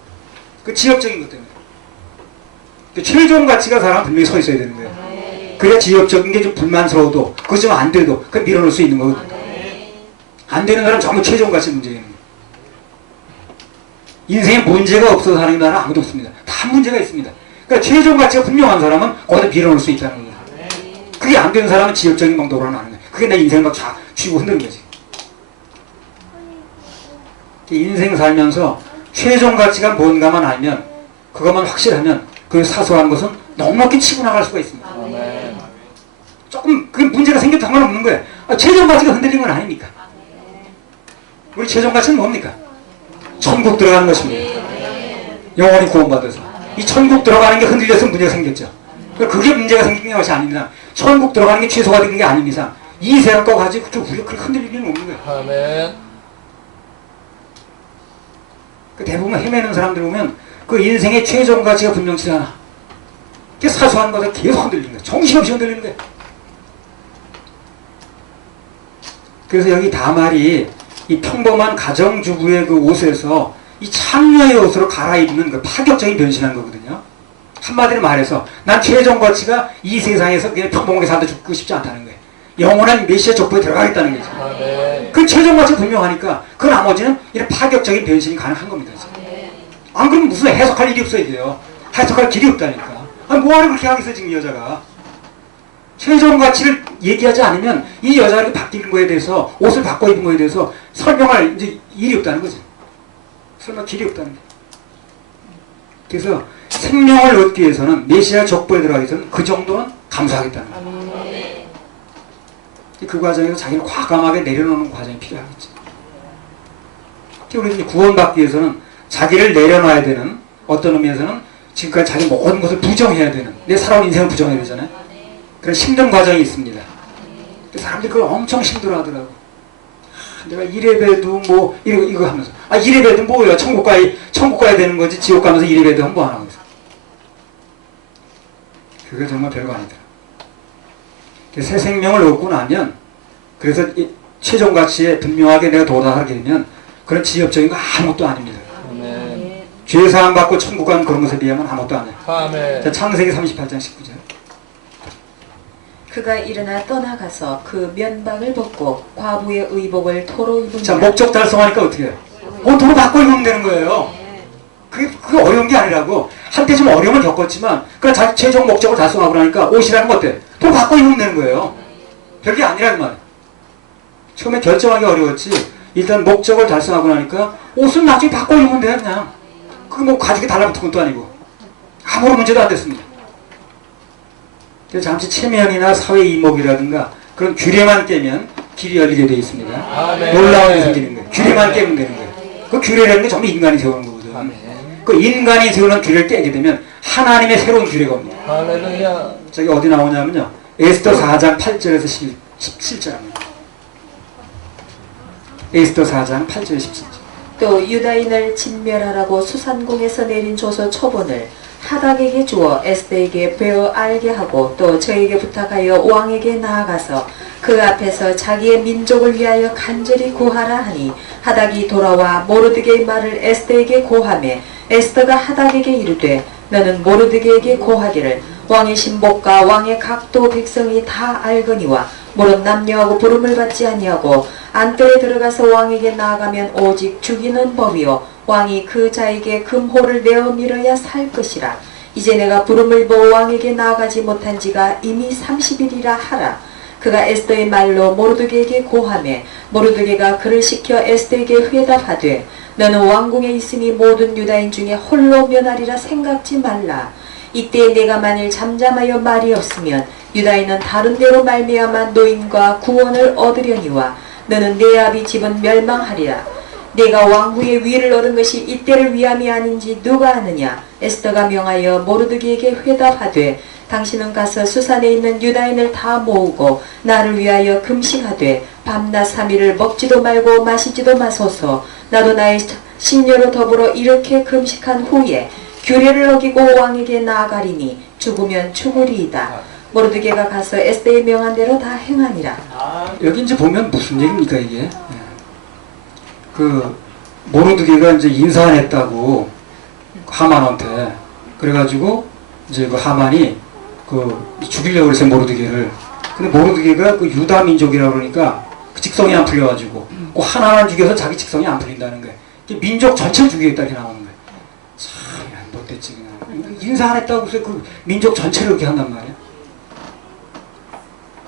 그 지엽적인 것 때문에. 최종 가치가 사람 분명히 서 있어야 되는 거예요. 그래야 지역적인 게 좀 불만스러워도 그것 좀 안 돼도 그걸 밀어넣을 수 있는 거거든요. 안 되는 사람 전부 최종 가치 문제예요. 인생에 문제가 없어서 사는 나라는 아무도 없습니다. 다 문제가 있습니다. 그러니까 최종 가치가 분명한 사람은 거기다 밀어넣을 수 있다는 거예요. 그게 안 되는 사람은 지역적인 방도로는 하는 거예요. 그게 내 인생을 막 쥐고 흔드는 거지. 인생 살면서 최종 가치가 뭔가만 알면 그것만 확실하면 그 사소한 것은 넉넉히 치고 나갈 수가 있습니다. 조금 그 문제가 생겨도 상관없는 거예요. 최종 가치가 흔들린 건 아닙니까? 우리 최종 가치는 뭡니까? 천국 들어가는 것입니다. 영원히 구원받아서 이 천국 들어가는 게 흔들려서 문제가 생겼죠. 그게 문제가 생긴 것이 아닙니다. 천국 들어가는 게 최소가 된 게 아닌 이상 이 생각과 가지고 그렇게 우리가 그렇게 흔들릴 일은 없는 거예요. 아멘. 대부분 헤매는 사람들 보면 그 인생의 최종 가치가 분명치 않아. 그 사소한 것에 계속 흔들리는 거예요. 정신없이 흔들리는 거예요. 그래서 여기 다말이 이 평범한 가정주부의 그 옷에서 이 창녀의 옷으로 갈아입는 그 파격적인 변신한 거거든요. 한마디로 말해서 난 최종 가치가 이 세상에서 그냥 평범하게 살다 죽고 싶지 않다는 거예요. 영원한 메시아 족보에 들어가겠다는 거죠. 그 최종 가치가 분명하니까 그 나머지는 이런 파격적인 변신이 가능한 겁니다. 안 그러면 무슨 해석할 일이 없어야 돼요. 해석할 길이 없다니까. 뭐하러 그렇게 하겠어 지금 이 여자가. 최종 가치를 얘기하지 않으면 이 여자가 이렇게 바뀌는 거에 대해서 옷을 바꿔 입은 거에 대해서 설명할 이제 일이 없다는 거지. 설명 길이 없다는 게. 그래서 생명을 얻기 위해서는 메시아 족보에 들어가기 위해서는 그 정도는 감수하겠다는 거예요. 그 과정에서 자기를 과감하게 내려놓는 과정이 필요하겠죠. 우리는 구원받기 위해서는 자기를 내려놔야 되는 어떤 의미에서는 지금까지 자기 모든 것을 부정해야 되는 내 살아온 인생을 부정해야 되잖아요. 그런 힘든 과정이 있습니다. 사람들이 그걸 엄청 힘들어하더라고. 내가 이래봬도 뭐 이거 하면서 이래봬도 뭐야 천국 가야 되는 거지 지옥 가면서 이래봬도 뭐 하나 하면서 그게 정말 별거 아니더라. 새 생명을 얻고 나면 그래서 최종 가치에 분명하게 내가 도달하게 되면 그런 지엽적인 거 아무것도 아닙니다. 죄사함 받고 천국 가는 그런 것에 비하면 아무것도 아니에요. 아멘. 자, 창세기 38장 19절. 그가 일어나 떠나가서 그 면박을 벗고 과부의 의복을 토로 입은 자, 목적 달성하니까 어떻게 해요? 도로 바꿔 입으면 되는 거예요. 그게 어려운 게 아니라고. 한때 좀 어려움을 겪었지만 그냥 자기 최종 목적을 달성하고 나니까 옷이라는 거 어때? 도로 바꿔 입으면 되는 거예요. 별게 아니라는 말이에요. 처음에 결정하기 어려웠지. 일단 목적을 달성하고 나니까 옷은 나중에 바꿔 입으면 돼 그냥. 그게 뭐 가죽이 달라붙은 것도 아니고 아무런 문제도 안 됐습니다. 그래서 잠시 체면이나 사회 이목이라든가 그런 규례만 깨면 길이 열리게 되어 있습니다. 아멘. 놀라운 일이 생기는 거예요. 규례만 깨면 되는 거예요. 그 규례라는 게 전부 인간이 세우는 거거든요. 아멘. 그 인간이 세우는 규례를 깨게 되면 하나님의 새로운 규례가 옵니다. 할렐루야. 저기 어디 나오냐면요. 에스더 4장 8절에서 17절입니다. 에스더 4장 8절에서 17절. 또 유다인을 진멸하라고 수산궁에서 내린 조서 초본을 하닥에게 주어 에스더에게 베어 알게 하고 또 저에게 부탁하여 왕에게 나아가서 그 앞에서 자기의 민족을 위하여 간절히 구하라 하니 하닥이 돌아와 모르드게의 말을 에스더에게 고하매 에스더가 하닥에게 이르되 너는 모르드게에게 고하기를 왕의 신복과 왕의 각도 백성이 다 알거니와 모른 남녀하고 부름을 받지 아니하고 안뜰에 들어가서 왕에게 나아가면 오직 죽이는 법이요 왕이 그 자에게 금호를 내어 밀어야 살 것이라. 이제 내가 부름을 보고 왕에게 나아가지 못한 지가 이미 30일이라 하라. 그가 에스더의 말로 모르드게에게 고하매 모르드게가 그를 시켜 에스더에게 회답하되 너는 왕궁에 있으니 모든 유다인 중에 홀로 면하리라 생각지 말라. 이때 내가 만일 잠잠하여 말이 없으면 유다인은 다른 데로 말미암아 노임과 구원을 얻으려니와 너는 내 아비 집은 멸망하리라. 내가 왕후의 위를 얻은 것이 이때를 위함이 아닌지 누가 아느냐. 에스더가 명하여 모르드게에게 회답하되 당신은 가서 수산에 있는 유다인을 다 모으고 나를 위하여 금식하되 밤낮 3일을 먹지도 말고 마시지도 마소서. 나도 나의 신녀로 더불어 이렇게 금식한 후에 규례를 어기고 왕에게 나아가리니 죽으면 죽으리이다. 모르드게가 가서 에스더의 명한 대로 다 행하니라. 여기 이제 보면 무슨 얘기입니까 이게? 그 모르드게가 이제 인사 안 했다고 하만한테 그래가지고 이제 그 하만이 그 죽이려고 그랬어요, 모르드게를. 근데 모르드게가 그 유다 민족이라 그러니까 그 직성이 안 풀려가지고 그 하나만 죽여서 자기 직성이 안 풀린다는 거예요. 민족 전체를 죽이겠다 이렇게 나오는 거예요. 참 못됐지 그냥. 인사 안 했다고 해서 그 민족 전체를 이렇게 한단 말이야.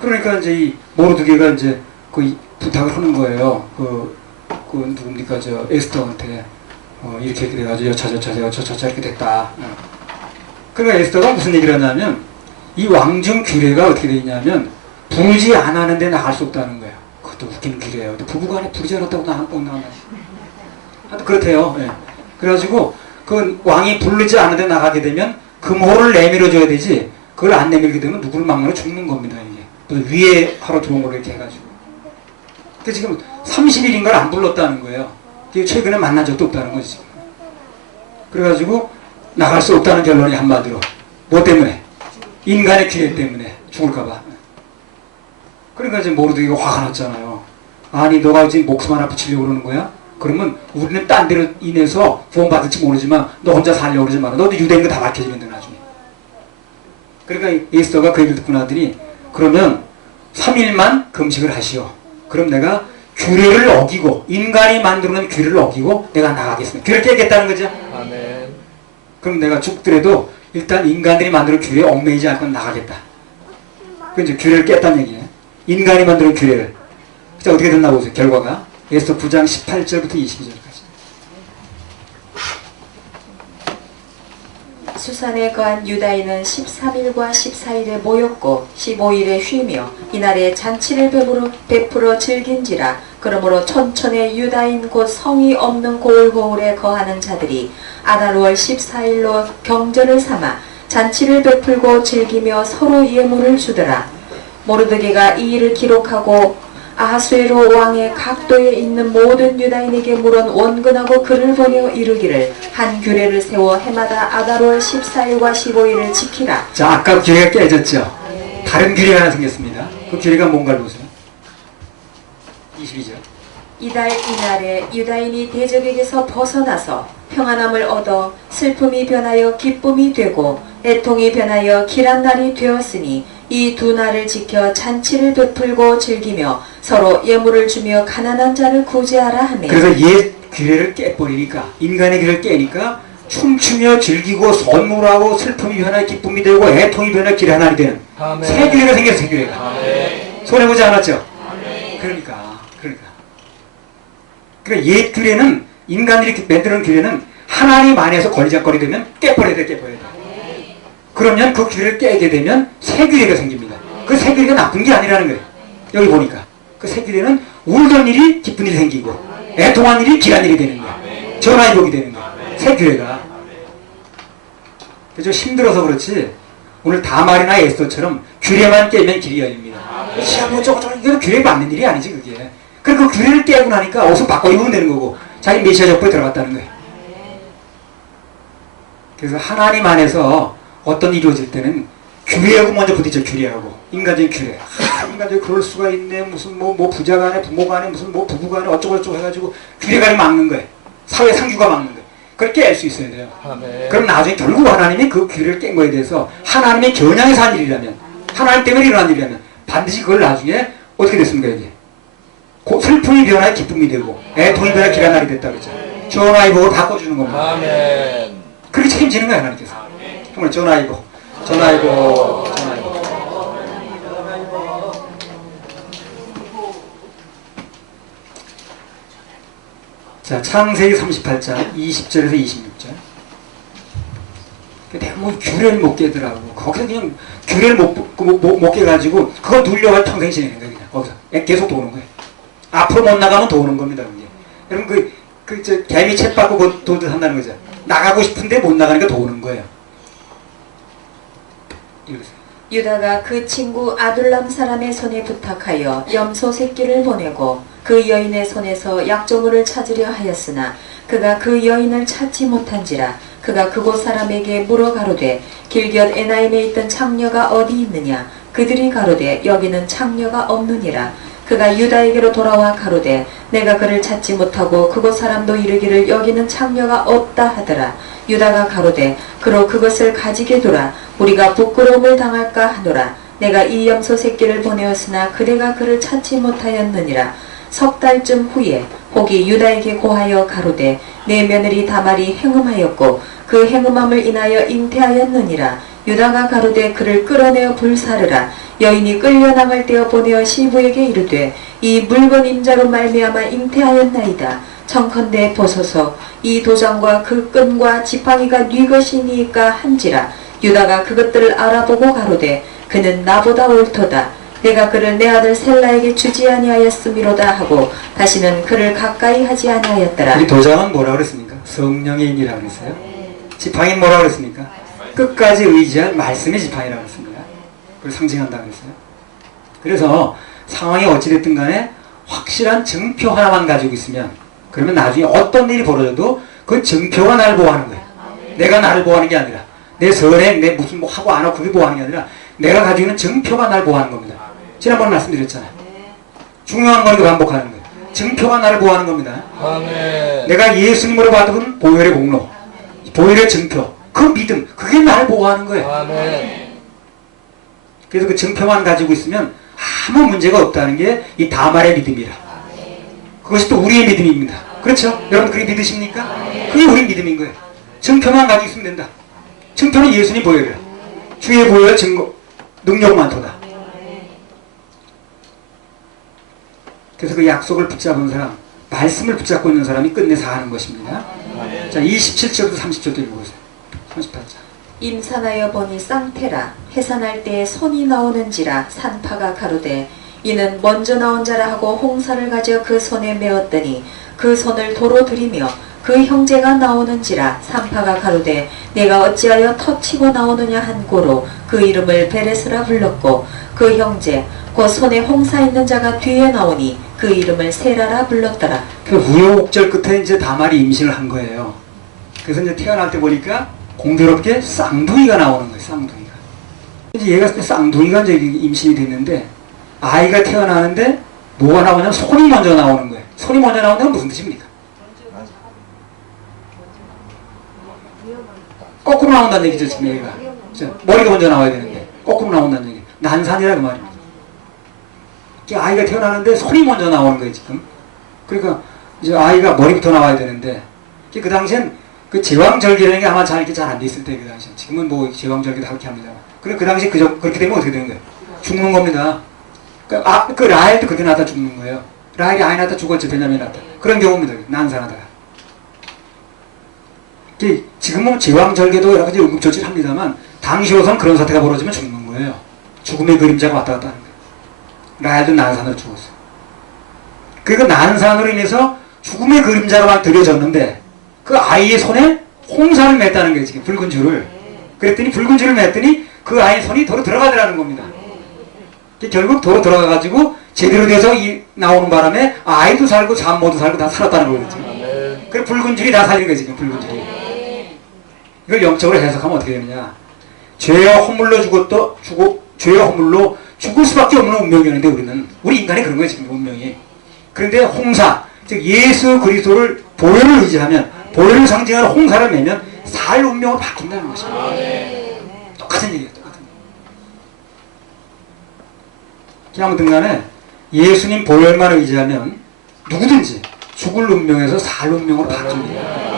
그러니까 이제 이 모르드게가 이제 그 부탁을 하는 거예요. 그 누굽니까 저 에스더한테 이렇게 돼가지고 여차저차 이렇게 됐다. 그러니까 에스더가 무슨 얘기를 하냐면 이 왕중 규례가 어떻게 돼 있냐면 부르지 않았는데 나갈 수 없다는 거예요. 그것도 웃긴 규례예요. 근데 부부간에 부르지 않았다고 못 나가나. 하여튼 그렇대요. 예. 그래가지고 그 왕이 부르지 않은데 나가게 되면 금호를 내밀어줘야 되지. 그걸 안 내밀게 되면 누구를 막으면 죽는 겁니다. 이게 위에 하루 좋은 걸로 이렇게 해가지고. 그 지금 30일인가를 안 불렀다는 거예요. 최근에 만난 적도 없다는 거지. 지금. 그래가지고 나갈 수 없다는 결론이 한마디로. 뭐 때문에? 인간의 기회 때문에 죽을까봐. 그러니까 이제 모르드게가 화가 났잖아요. 아니 너가 지금 목숨 하나 붙이려고 그러는 거야? 그러면 우리는 딴 데로 인해서 구원받을지 모르지만 너 혼자 살려고 그러지 마라. 너도 유대인 거 다 밝혀지는데 나중에. 그러니까 에스더가 그 얘기를 듣고 나더니 그러면 3일만 금식을 하시오. 그럼 내가 규례를 어기고 인간이 만들어놓은 규례를 어기고 내가 나가겠습니다. 규례를 깨겠다는 거죠. 아멘. 그럼 내가 죽더라도 일단 인간들이 만드는 규례에 얽매이지 않고 나가겠다. 그 이제 규례를 깼다는 얘기예요. 인간이 만드는 규례를. 자, 어떻게 됐나 보세요. 결과가 에스더 9장 18절부터 22절까지. 수산에 거한 유다인은 13일과 14일에 모였고 15일에 쉬며 이날에 잔치를 베풀어 즐긴지라. 그러므로 촌촌의 유다인 곧 성이 없는 고을고을에 거하는 자들이 아달월 14일로 경전을 삼아 잔치를 베풀고 즐기며 서로 예물을 주더라. 모르드게가 이 일을 기록하고 아하수에로 왕의 각도에 있는 모든 유다인에게 물은 원근하고 글을 보내어 이르기를 한 규례를 세워 해마다 아달월 14일과 15일을 지키라. 자, 아까 규례가 깨졌죠. 다른 규례가 하나 생겼습니다. 그 규례가 뭔가를 보세요. 22절. 이날에 유다인이 대적에게서 벗어나서 평안함을 얻어 슬픔이 변하여 기쁨이 되고 애통이 변하여 길한 날이 되었으니 이 두 날을 지켜 잔치를 베풀고 즐기며 서로 예물을 주며 가난한 자를 구제하라 하며. 그래서 옛 규례를 깨버리니까 인간의 규례를 깨니까 춤추며 즐기고 선물하고 슬픔이 변하여 기쁨이 되고 애통이 변하여 길한 날이 되는 아멘. 새 규례가 생겼어. 새 규례가. 아멘. 손해보지 않았죠. 그러니까 옛 규례는 인간들이 만드는 규례는 하나님 안에서 걸리적거리 되면 깨버려야 돼. 그러면 그 규례를 깨게 되면 새 규례가 생깁니다. 그 새 규례가 나쁜 게 아니라는 거예요. 여기 보니까 그 새 규례는 울던 일이 기쁜 일이 생기고 애통한 일이 길한 일이 되는 거예요. 전화위복이 되는 거예요. 새 규례가. 그래서 힘들어서 그렇지 오늘 다말이나 에스더처럼 규례만 깨면 길이 열립니다. 뭐 저거 이거 규례 맞는 일이 아니지 그게. 그 규례를 깨고 나니까 옷을 바꿔 입으면 되는 거고 자기 메시아 적부에 들어갔다는 거예요. 그래서 하나님 안에서 어떤 일이 이루어질 때는 규례하고 먼저 부딪혀. 규례하고 인간적인 규례. 인간적인 그럴 수가 있네. 무슨 뭐 부자간에 부모간에 무슨 뭐 부부간에 어쩌고저쩌고 해가지고 규례가 막는 거예요. 사회 상규가 막는 거예요. 그걸 깰 수 있어야 돼요. 아멘. 그럼 나중에 결국 하나님이 그 규례를 깬 거에 대해서 하나님의 겨냥에서 한 일이라면 하나님 때문에 일어난 일이라면 반드시 그걸 나중에 어떻게 됐습니까 이게? 슬픔이 변화에 기쁨이 되고 애통이 변화에 길한 날이 됐다 그랬죠. 전화위복을 바꿔주는 겁니다. 아멘. 그렇게 책임지는 거예요 하나님께서. 한번 전화위복. 자, 창세기 38장 20절에서 26절. 내가 뭐 규례를 못 깨더라고. 거기서 그냥 규례를 못 깨가지고 그거 눌려가 평생 지내는 거예요. 그냥 거기서 계속 도는 거예요. 앞으로 못 나가면 도는 겁니다. 그게. 여러분 개미 챗 받고 도듯 한다는 거죠. 나가고 싶은데 못 나가니까 도는 거예요. 유다가 그 친구 아둘람 사람의 손에 부탁하여 염소 새끼를 보내고 그 여인의 손에서 약조물을 찾으려 하였으나 그가 그 여인을 찾지 못한지라. 그가 그곳 사람에게 물어 가로되 길곁 에나임에 있던 창녀가 어디 있느냐. 그들이 가로되 여기는 창녀가 없느니라. 그가 유다에게로 돌아와 가로되 내가 그를 찾지 못하고 그곳 사람도 이르기를 여기는 창녀가 없다 하더라. 유다가 가로되 그로 그것을 가지게 두라. 우리가 부끄러움을 당할까 하노라. 내가 이 염소 새끼를 보내었으나 그대가 그를 찾지 못하였느니라. 석 달쯤 후에 혹이 유다에게 고하여 가로되 내 며느리 다말이 행음하였고 그 행음함을 인하여 잉태하였느니라. 유다가 가로되 그를 끌어내어 불사르라. 여인이 끌려나갈 때어 보내어 시부에게 이르되 이 물건 임자로 말미암아 잉태하였나이다. 청컨대 보소서. 이 도장과 그 끈과 지팡이가 네 것이니까 한지라. 유다가 그것들을 알아보고 가로되 그는 나보다 옳도다. 내가 그를 내 아들 셀라에게 주지 아니하였음이로다 하고 다시는 그를 가까이 하지 아니하였더라. 이 도장은 뭐라고 그랬습니까? 성령의 인이라고 그랬어요. 지팡이는 뭐라고 그랬습니까? 끝까지 의지할 말씀의 지팡이라고 했습니다. 그걸 상징한다고 했어요. 그래서 상황이 어찌됐든 간에 확실한 증표 하나만 가지고 있으면 그러면 나중에 어떤 일이 벌어져도 그 증표가 나를 보호하는 거예요. 내가 나를 보호하는 게 아니라 내 선행, 내 무슨 뭐 하고 안 하고 그게 보호하는 게 아니라 내가 가지고 있는 증표가 나를 보호하는 겁니다. 지난번에 말씀드렸잖아요. 중요한 걸 반복하는 거예요. 증표가 나를 보호하는 겁니다. 아멘. 내가 예수님으로 받은 보혈의 공로, 보혈의 증표, 그 믿음, 그게 나를 보호하는 거예요. 아멘. 그래서 그 증표만 가지고 있으면 아무 문제가 없다는 게 이 다말의 믿음이라. 그것이 또 우리의 믿음입니다. 그렇죠? 여러분 그게 믿으십니까? 그게 우리 믿음인 거예요. 증표만 가지고 있으면 된다. 증표는 예수님 보혈이라. 주의 보혈 증거, 능력만토다. 그래서 그 약속을 붙잡은 사람, 말씀을 붙잡고 있는 사람이 끝내 사는 것입니다. 자, 27절부터 30절도 읽어보세요. 38절. 임산하여 보니 쌍태라. 해산할 때에 손이 나오는지라. 산파가 가로되 이는 먼저 나온 자라 하고 홍사를 가져 그 손에 메었더니 그 손을 도로 들이며 그 형제가 나오는지라. 산파가 가로되 내가 어찌하여 터치고 나오느냐 한 고로 그 이름을 베레스라 불렀고 그 형제 곧 손에 홍사 있는 자가 뒤에 나오니 그 이름을 세라라 불렀더라. 그 우여곡절 끝에 이제 다말이 임신을 한 거예요. 그래서 이제 태어날 때 보니까 공교롭게 쌍둥이가 나오는 거예요. 쌍둥이가. 이제 얘가 쌍둥이가 이제 임신이 됐는데 아이가 태어나는데 뭐가 나오냐면 손이 먼저 나오는 거예요. 손이 먼저 나온다는 건 무슨 뜻입니까? 거꾸로 나온다는 얘기죠, 지금 얘가. 머리가 먼저 나와야 되는데 거꾸로 나온다는 얘기. 난산이라 그 말입니다. 아이가 태어나는데 손이 먼저 나오는 거예요, 지금. 그러니까 이제 아이가 머리부터 나와야 되는데 그 당시엔 그 제왕절개라는 게 아마 잘 안 돼 있을 때 그 당시. 지금은 뭐 제왕절개도 그렇게 합니다. 그 당시 그렇게 되면 어떻게 되는 거예요? 죽는 겁니다. 그 라헬도 그렇게 낳다 죽는 거예요. 라헬이 아이 낳다 죽었지, 베냐민 낳다. 그런 경우입니다. 난산하다가. 지금은 제왕절개도 여러 가지 응급조치를 합니다만 당시로선 그런 사태가 벌어지면 죽는 거예요. 죽음의 그림자가 왔다 갔다 하는 거예요. 라헬도 난산으로 죽었어요. 그리고 난산으로 인해서 죽음의 그림자가 막 들여졌는데 그 아이의 손에 홍사를 맸다는 거예요. 지금 붉은 줄을. 그랬더니 붉은 줄을 맸더니 그 아이의 손이 도로 들어가더라는 겁니다. 결국 도로 들어가가지고 제대로 돼서 나오는 바람에 아이도 살고 산모도 살고 다 살았다는 거예요. 지금. 그래 붉은 줄이 다 살린 거예요. 지금 붉은 줄이. 이걸 영적으로 해석하면 어떻게 되느냐. 죄와 허물로 죄와 허물로 죽을 수밖에 없는 운명이었는데 우리 인간이 그런 거예요. 지금 운명이. 그런데 홍사, 즉 예수 그리스도를 보혈을 의지하면 보혈을 상징하는 홍사를 매면 살 운명으로 바뀐다는 것입니다. 똑같은 얘기예요. 똑같은 얘기. 아무튼 간에 예수님 보혈만 의지하면 누구든지 죽을 운명에서 살 운명으로 바뀝니다.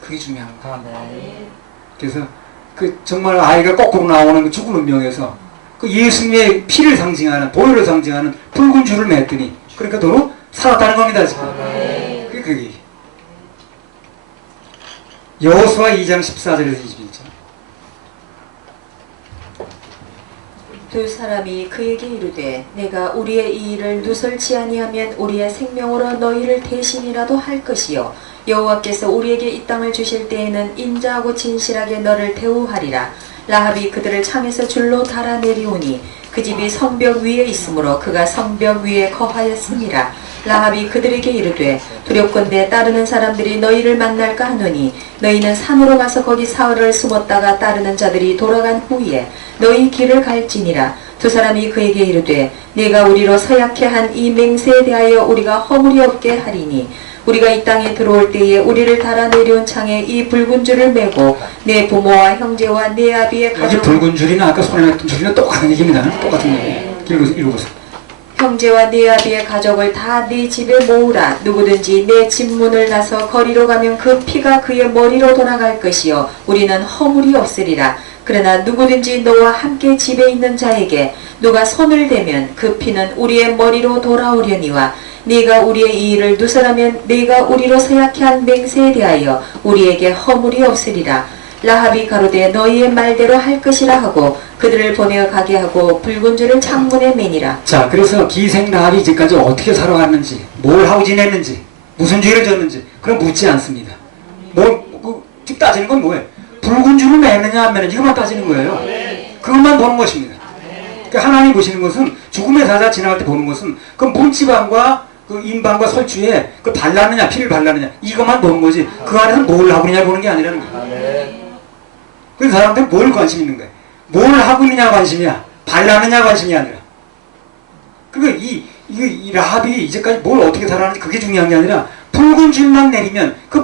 그게 중요한 거예요. 그래서 그 정말 아이가 거꾸로 나오는 그 죽을 운명에서 그 예수님의 피를 상징하는 보혈을 상징하는 붉은 줄을 맸더니 그러니까 도로 살았다는 겁니다. 지금. 그게 여호수아 2장 14절에서 21절. 두 사람이 그에게 이르되 내가 우리의 이 일을 누설치 아니하면 우리의 생명으로 너희를 대신이라도 할 것이요 여호와께서 우리에게 이 땅을 주실 때에는 인자하고 진실하게 너를 대우하리라. 라합이 그들을 창에서 줄로 달아내리오니 그 집이 성벽 위에 있으므로 그가 성벽 위에 거하였음이라. 라합이 그들에게 이르되 두렵건대 따르는 사람들이 너희를 만날까 하노니 너희는 산으로 가서 거기 사흘을 숨었다가 따르는 자들이 돌아간 후에 너희 길을 갈지니라. 두 사람이 그에게 이르되 네가 우리로 서약해 한 이 맹세에 대하여 우리가 허물이 없게 하리니 우리가 이 땅에 들어올 때에 우리를 달아 내려온 창에 이 붉은 줄을 메고 내 부모와 형제와 내 아비의 여기 가족 붉은 줄이나 아까 손에 놨던 줄이나 똑같은 얘기입니다. 똑같은 얘기. 읽어보세요. 형제와 네 아비의 가족을 다 네 집에 모으라. 누구든지 내 집 문을 나서 거리로 가면 그 피가 그의 머리로 돌아갈 것이요 우리는 허물이 없으리라. 그러나 누구든지 너와 함께 집에 있는 자에게 누가 손을 대면 그 피는 우리의 머리로 돌아오려니와 네가 우리의 이 일을 누설하면 네가 우리로 서약해 한 맹세에 대하여 우리에게 허물이 없으리라. 라합이 가로되 너희의 말대로 할 것이라 하고 그들을 보내어 가게 하고 붉은 줄을 창문에 매니라. 자, 그래서 기생 라합이 이제까지 어떻게 살아왔는지, 뭘 하고 지냈는지, 무슨 죄를 졌는지 그럼 묻지 않습니다. 즉 따지는 건 뭐예요? 붉은 줄을 매느냐 안 매느냐 이것만 따지는 거예요. 그것만 보는 것입니다. 그러니까 하나님 보시는 것은 죽음의 사자 지나갈 때 보는 것은 그 문지방과 그 인방과 설주에 그 발랐느냐 피를 발랐느냐 이것만 보는 거지 그 안에서 뭘 하고 있느냐 보는 게 아니라는 거예요. 그래서 사람들은 뭘 관심 있는 거예요? 뭘 하고 있느냐 관심이야. 발랐느냐 관심이 아니라. 그러니까 이 라합이 이제까지 뭘 어떻게 살았는지 그게 중요한 게 아니라 붉은 줄만 내리면 그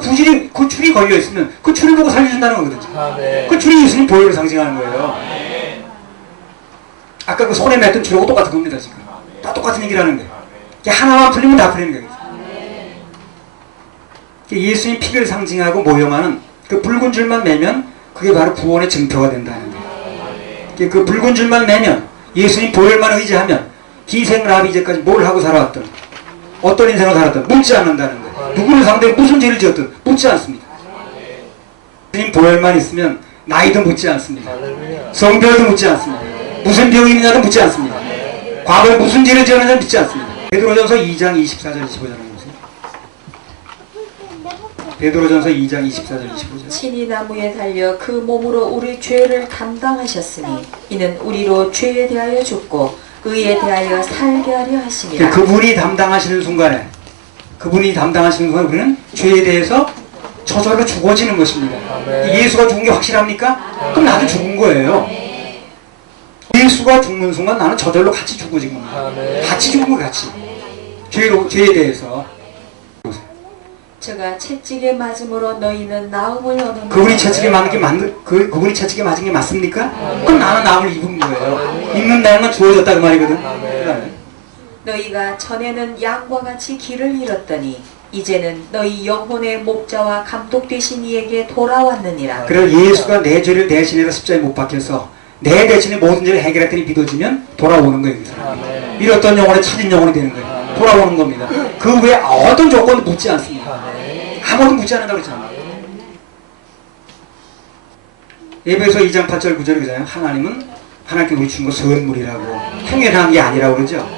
줄이 걸려 있으면 그 줄을 보고 살려준다는 거거든요. 그 줄이 예수님 보혈을 상징하는 거예요. 아까 그 손에 맸던 줄하고 똑같은 겁니다 지금. 다 똑같은 얘기를 하는 거예요. 하나만 풀리면 다 풀리는 거예요. 예수님 피를 상징하고 모형하는 그 붉은 줄만 매면 그게 바로 구원의 증표가 된다는 거예요. 그 붉은 줄만 매면 예수님 보혈만 의지하면 기생 라합이 이제까지 뭘 하고 살아왔든 어떤 인생을 살았든 묻지 않는다는 거예요. 누구를 상대로 무슨 죄를 지었든 묻지 않습니다. 예수님 보혈만 있으면 나이도 묻지 않습니다. 성별도 묻지 않습니다. 무슨 병이 있느냐도 묻지 않습니다. 과거에 무슨 죄를 지었느냐도 묻지 않습니다. 베드로전서 2장 24절 25절 보세요. 베드로전서 2장 24절 25절. 친히 나무에 달려 그 몸으로 우리 죄를 담당하셨으니 이는 우리로 죄에 대하여 죽고 의에 대하여 살게 하려 하심이라. 그분이 담당하시는 순간에 우리는 죄에 대해서 저절로 죽어지는 것입니다. 예수가 죽은 게 확실합니까? 그럼 나도 죽은 거예요. 예수가 죽는 순간 나는 저절로 같이 죽어진 겁니다. 같이 죽은 거 같이. 죄에 대해서. 저가 채찍에 맞음으로 너희는 나음을 얻는. 그분이 채찍에 그분이 채찍에 맞은 게 맞습니까? 그럼 나는 나음을 입은 거예요. 입는다는 건 주어졌다 그 말이거든. 그다음에 너희가 전에는 양과 같이 길을 잃었더니 이제는 너희 영혼의 목자와 감독 되신 이에게 돌아왔느니라. 그래서 예수가 내 죄를 대신해서 십자가에 못 박혀서 내 대신에 모든 죄를 해결했더니 믿어지면 돌아오는 거예요. 잃었던 영혼을 찾은 영혼이 되는 거예요. 돌아오는 겁니다. 그 외에 어떤 조건도 묻지 않습니다. 아무도 묻지 않는다고 그랬잖아요. 에베소 2장 8절 9절 그잖아요. 하나님은 하나님께 우리 준 거 선물이라고 행해한 게 아니라고 그러죠.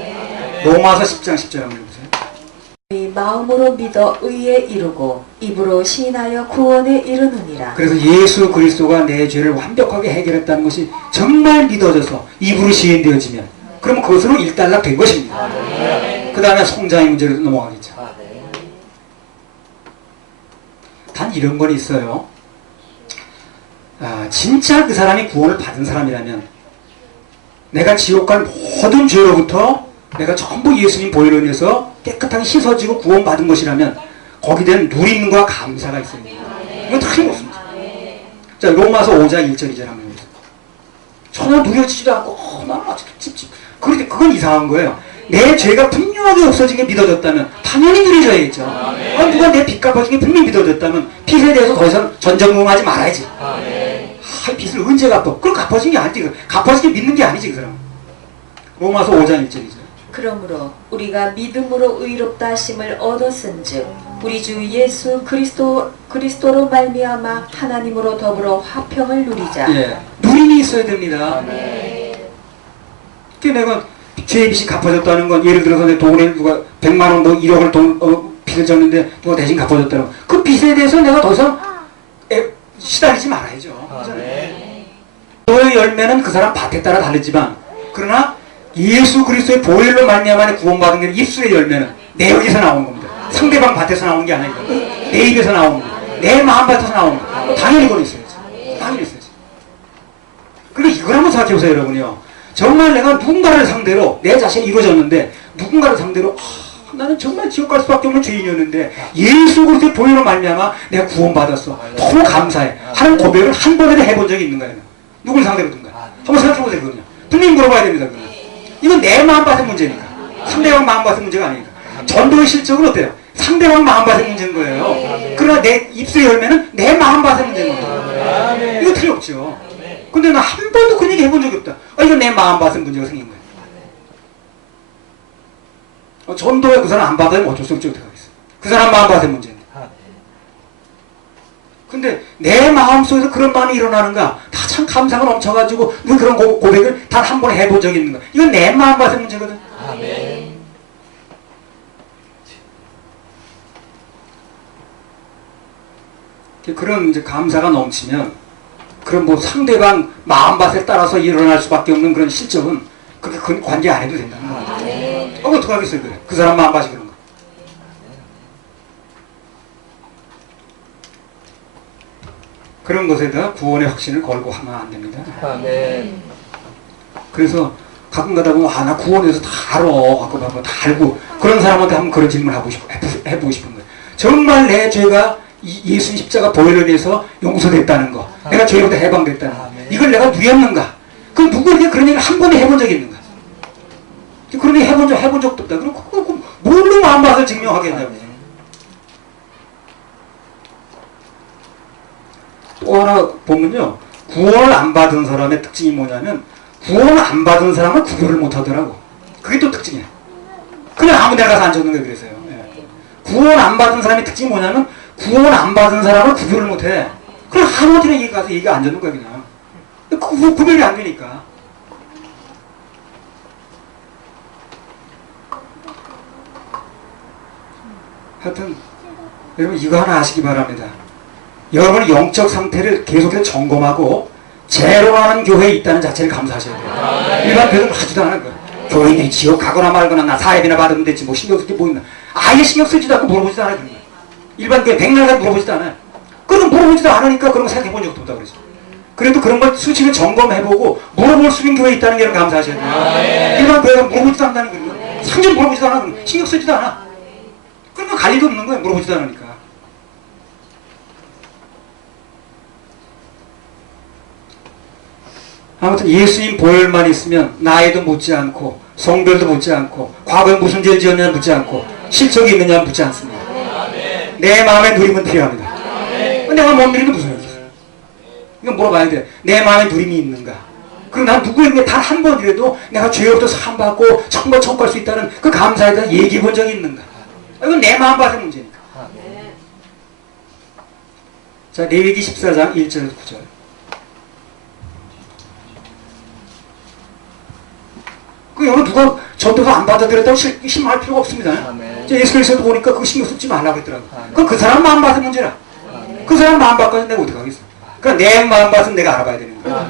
로마서 10장 10절 한번 보세요. 이 마음으로 믿어 의에 이르고 입으로 시인하여 구원에 이르느니라. 그래서 예수 그리스도가 내 죄를 완벽하게 해결했다는 것이 정말 믿어져서 입으로 시인되어지면 그러면 그것으로 일단락 된 것입니다. 그 다음에 성장의 문제로 넘어가겠죠. 단 이런 건 있어요. 진짜 그 사람이 구원을 받은 사람이라면 내가 지옥 갈 모든 죄로부터 내가 전부 예수님 보혈로 인해서 깨끗하게 씻어지고 구원받은 것이라면 거기에 대한 누림과 감사가 있습니다. 이건 틀림없습니다. 자, 로마서 5장 1절 2절 한번 보세요. 전혀 누려지지도 않고 나는 아주 찝찝. 그런데 그건 이상한 거예요. 내 죄가 분명하게 없어진 게 믿어졌다면 당연히 누려져야겠죠. 누가 내 빚 갚아준 게 분명히 믿어졌다면 빚에 대해서 더 이상 전전긍긍하지 말아야지. 빚을 언제 갚아? 그럼 갚아준 게 아니지. 갚아준 게 믿는 게 아니지 그 사람. 로마서 5장 1절이죠. 그러므로 우리가 믿음으로 의롭다 하심을 얻었은즉 우리 주 예수 그리스도로 말미암아 하나님으로 더불어 화평을 누리자. 예, 누림이 있어야 됩니다. 그 내가 죄의 빚이 갚아졌다는 건 예를 들어서 내 돈에 누가 100만 원, 뭐 1억을 빚을 졌는데 누가 대신 갚아줬다는 건 그 빚에 대해서 내가 더 이상 시달리지 말아야죠. 너의 열매는 그 사람 밭에 따라 다르지만 그러나 예수 그리스도의 보혈로 말미암아 구원받은 게 입술의 열매는 내 여기서 나오는 겁니다. 상대방 밭에서 나오는 게 아니라 내 입에서 나오는 겁니다. 내 마음 밭에서 나오는 겁니다. 당연히 그건 있어야지. 당연히 있어야지. 그리고 이걸 한번 생각해보세요 여러분이요. 정말 내가 누군가를 상대로 내 자신이 이루어졌는데 누군가를 상대로 나는 정말 지옥 갈 수밖에 없는 죄인이었는데 예수 그리스도의 보혈로 말미암아 내가 구원받았어. 너무 감사해. 하는 고백을 한 번이라도 해본 적이 있는가요? 누굴 상대로든가. 한번 생각해보세요. 그거는요. 분명히 물어봐야 됩니다. 그거는. 이건 내 마음밭의 문제니까. 상대방 마음밭의 문제가 아니니까. 전도의 실적은 어때요? 상대방 마음밭의 문제인 거예요. 그러나 내 입술의 열매는 내 마음밭의 문제인 거예요. 이거 틀이 없죠. 근데 나 한 번도 그런 얘기 해본 적이 없다. 이건 내 마음밭의 문제가 생긴 거예요. 전도에 그 사람 안 받으면 어쩔 수 없죠. 어떻게 하겠어. 그 사람 마음밭의 문제인데. 근데 내 마음속에서 그런 마음이 일어나는가? 다 참 감사가 넘쳐가지고 그런 고백을 단 한 번에 해본 적이 있는가? 이건 내 마음밭의 문제거든. 아멘. 그런 이제 감사가 넘치면 그런 뭐 상대방 마음밭에 따라서 일어날 수밖에 없는 그런 실적은 그렇게 관계 안 해도 된다는 거예요. 어떻게 하겠어요, 그래? 그 사람 마음밭이 그런 거. 그런 것에다 구원의 확신을 걸고 하면 안 됩니다. 아멘. 그래서 가끔 가다 보면 나 구원에서 다 알아. 가끔 가다 다 알고 그런 사람한테 한번 그런 질문을 해보고 싶은 거예요. 정말 내 죄가 예수님 십자가 보혈로 인해서 용서됐다는 거, 내가 죄로부터 해방됐다는 거, 이걸 내가 누렸는가? 그럼 누구에게 그런 얘기를 한 번에 해본 적이 있는가? 그런 얘기 해본 적도 없다. 그럼 뭘로 마음밭을 증명하겠냐고. 또 하나 보면요, 구원을 안 받은 사람의 특징이 뭐냐면 구원을 안 받은 사람은 구별을 못 하더라고. 그게 또 특징이야. 그냥 아무 데나 가서 앉았는 거예요. 그래서요. 구원 안 받은 사람의 특징이 뭐냐면 구원 안 받은 사람을 구별을 못 해. 그럼 아무 데나 얘기 가서 얘기 안 듣는 거야 그냥. 구별이 안 되니까. 하여튼 여러분 이거 하나 아시기 바랍니다. 여러분의 영적 상태를 계속해서 점검하고 제로하는 교회에 있다는 자체를 감사하셔야 돼요. 일반 교회는 하지도 않은 거예요. 교인이 지옥 가거나 말거나 나 사회비나 받으면 되지 뭐 신경 쓸 게 뭐 있나. 아예 신경 쓰지도 않고 물어보지도 않아요. 그런 거예요. 일반 교회 백날간 물어보지도 않아요. 그럼 물어보지도 않으니까 그런 거 생각해 본 적도 없다 그러죠. 그래도 그런 걸 수치를 점검해보고 물어볼 수 있는 교회에 있다는 게 감사하셔야 돼요. 일반 교회가 물어보지도 않는다는 거예요. 상전 물어보지도 않아. 신경 쓰지도 않아. 그러면 갈 일도 없는 거예요. 물어보지도 않으니까. 아무튼 예수님 보혈만 있으면 나이도 묻지 않고 성별도 묻지 않고 과거에 무슨 죄를 지었냐 묻지 않고 실적이 있느냐 묻지 않습니다. 내 마음에 누림은 필요합니다. 내가 못 누리면 무슨 얘기겠어요? 이건 물어봐야 돼. 내 마음에 누림이 있는가? 그럼 난 누구에게 단 한 번이라도 내가 죄로부터 사함받고 천번 청구할 수 있다는 그 감사에 대한 얘기해 본 적이 있는가? 이건 내 마음밭의 문제니까. 자, 레위기 14장 1절에서 9절. 그 여러 누가 전도서 안 받아들였다고 실망할 필요가 없습니다. 예수 그리스도 보니까 그거 신경 쓰지 말라고 했더라고. 그건 그 사람 마음밭의 문제라. 그 사람 마음밭까지 내가 어떻게 하겠어? 그러니까 내 마음밭은 내가 알아봐야 되는 거야.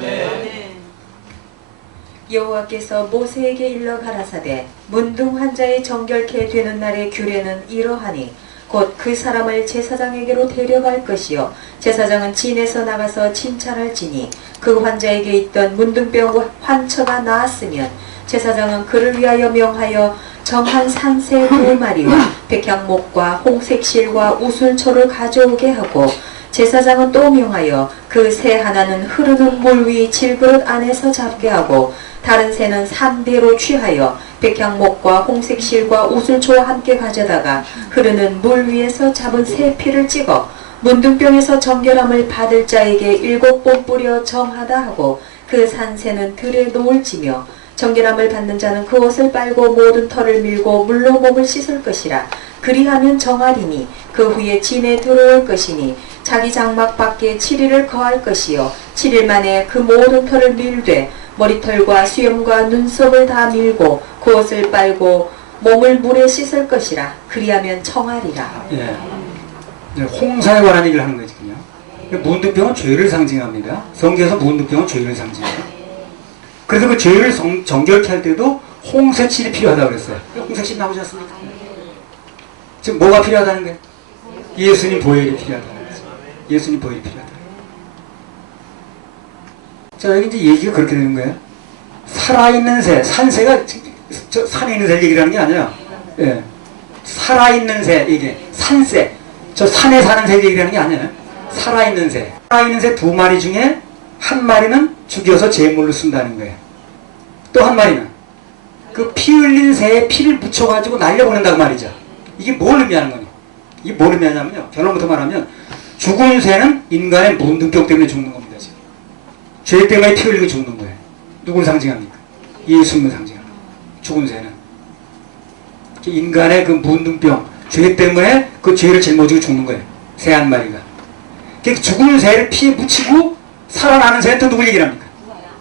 여호와께서 모세에게 일러 가라사대 문둥 환자의 정결케 되는 날의 규례는 이러하니 곧 그 사람을 제사장에게로 데려갈 것이요 제사장은 진에서 나가서 진찰할지니 그 환자에게 있던 문둥병 환처가 나았으면 제사장은 그를 위하여 명하여 정한 산새 2마리와 백향목과 홍색실과 우술초를 가져오게 하고 제사장은 또 명하여 그 새 하나는 흐르는 물 위 질그릇 안에서 잡게 하고 다른 새는 산대로 취하여 백향목과 홍색실과 우술초와 함께 가져다가 흐르는 물 위에서 잡은 새 피를 찍어 문둥병에서 정결함을 받을 자에게 7번 뿌려 정하다 하고 그 산새는 들에 놓을지며 정결함을 받는 자는 그 옷을 빨고 모든 털을 밀고 물로 몸을 씻을 것이라. 그리하면 정하리니 그 후에 진에 들어올 것이니 자기 장막 밖에 7일을 거할 것이요 7일 만에 그 모든 털을 밀되 머리털과 수염과 눈썹을 다 밀고 그 옷을 빨고 몸을 물에 씻을 것이라. 그리하면 청하리라. 예. 홍사에 관한 얘기를 하는 거지 그냥. 문둥병은 죄를 상징합니다. 성경에서 문둥병은 죄를 상징해요. 그래서 그 죄를 정결케 할 때도 홍색실이 필요하다고 그랬어요. 홍색실 나오지 않습니까? 지금 뭐가 필요하다는 거예요? 예수님 보혈이 필요하다는 거죠. 예수님 보혈이 필요하다. 자, 여기 이제 얘기가 그렇게 되는 거예요. 살아있는 새, 산새가 저 산에 있는 새 얘기를 하는 게 아니야. 예. 살아있는 새, 이게 산새, 저 산에 사는 새 얘기를 하는 게 아니에요. 살아있는 새. 살아있는 새 두 마리 중에 한 마리는 죽여서 제물로 쓴다는 거예요. 또 한 마리는 그 피 흘린 새에 피를 묻혀가지고 날려보낸다고 말이죠. 이게 뭘 의미하는 거냐? 이게 뭘 의미하냐면요. 결론부터 말하면 죽은 새는 인간의 문둥병 때문에 죽는 겁니다. 지금. 죄 때문에 피 흘리고 죽는 거예요. 누굴 상징합니까? 예수님을 상징합니다. 죽은 새는. 인간의 그 문둥병, 죄 때문에 그 죄를 짊어지고 죽는 거예요. 새 한 마리가. 죽은 새를 피에 묻히고 살아나는 새는 또 누굴 얘기를 합니까?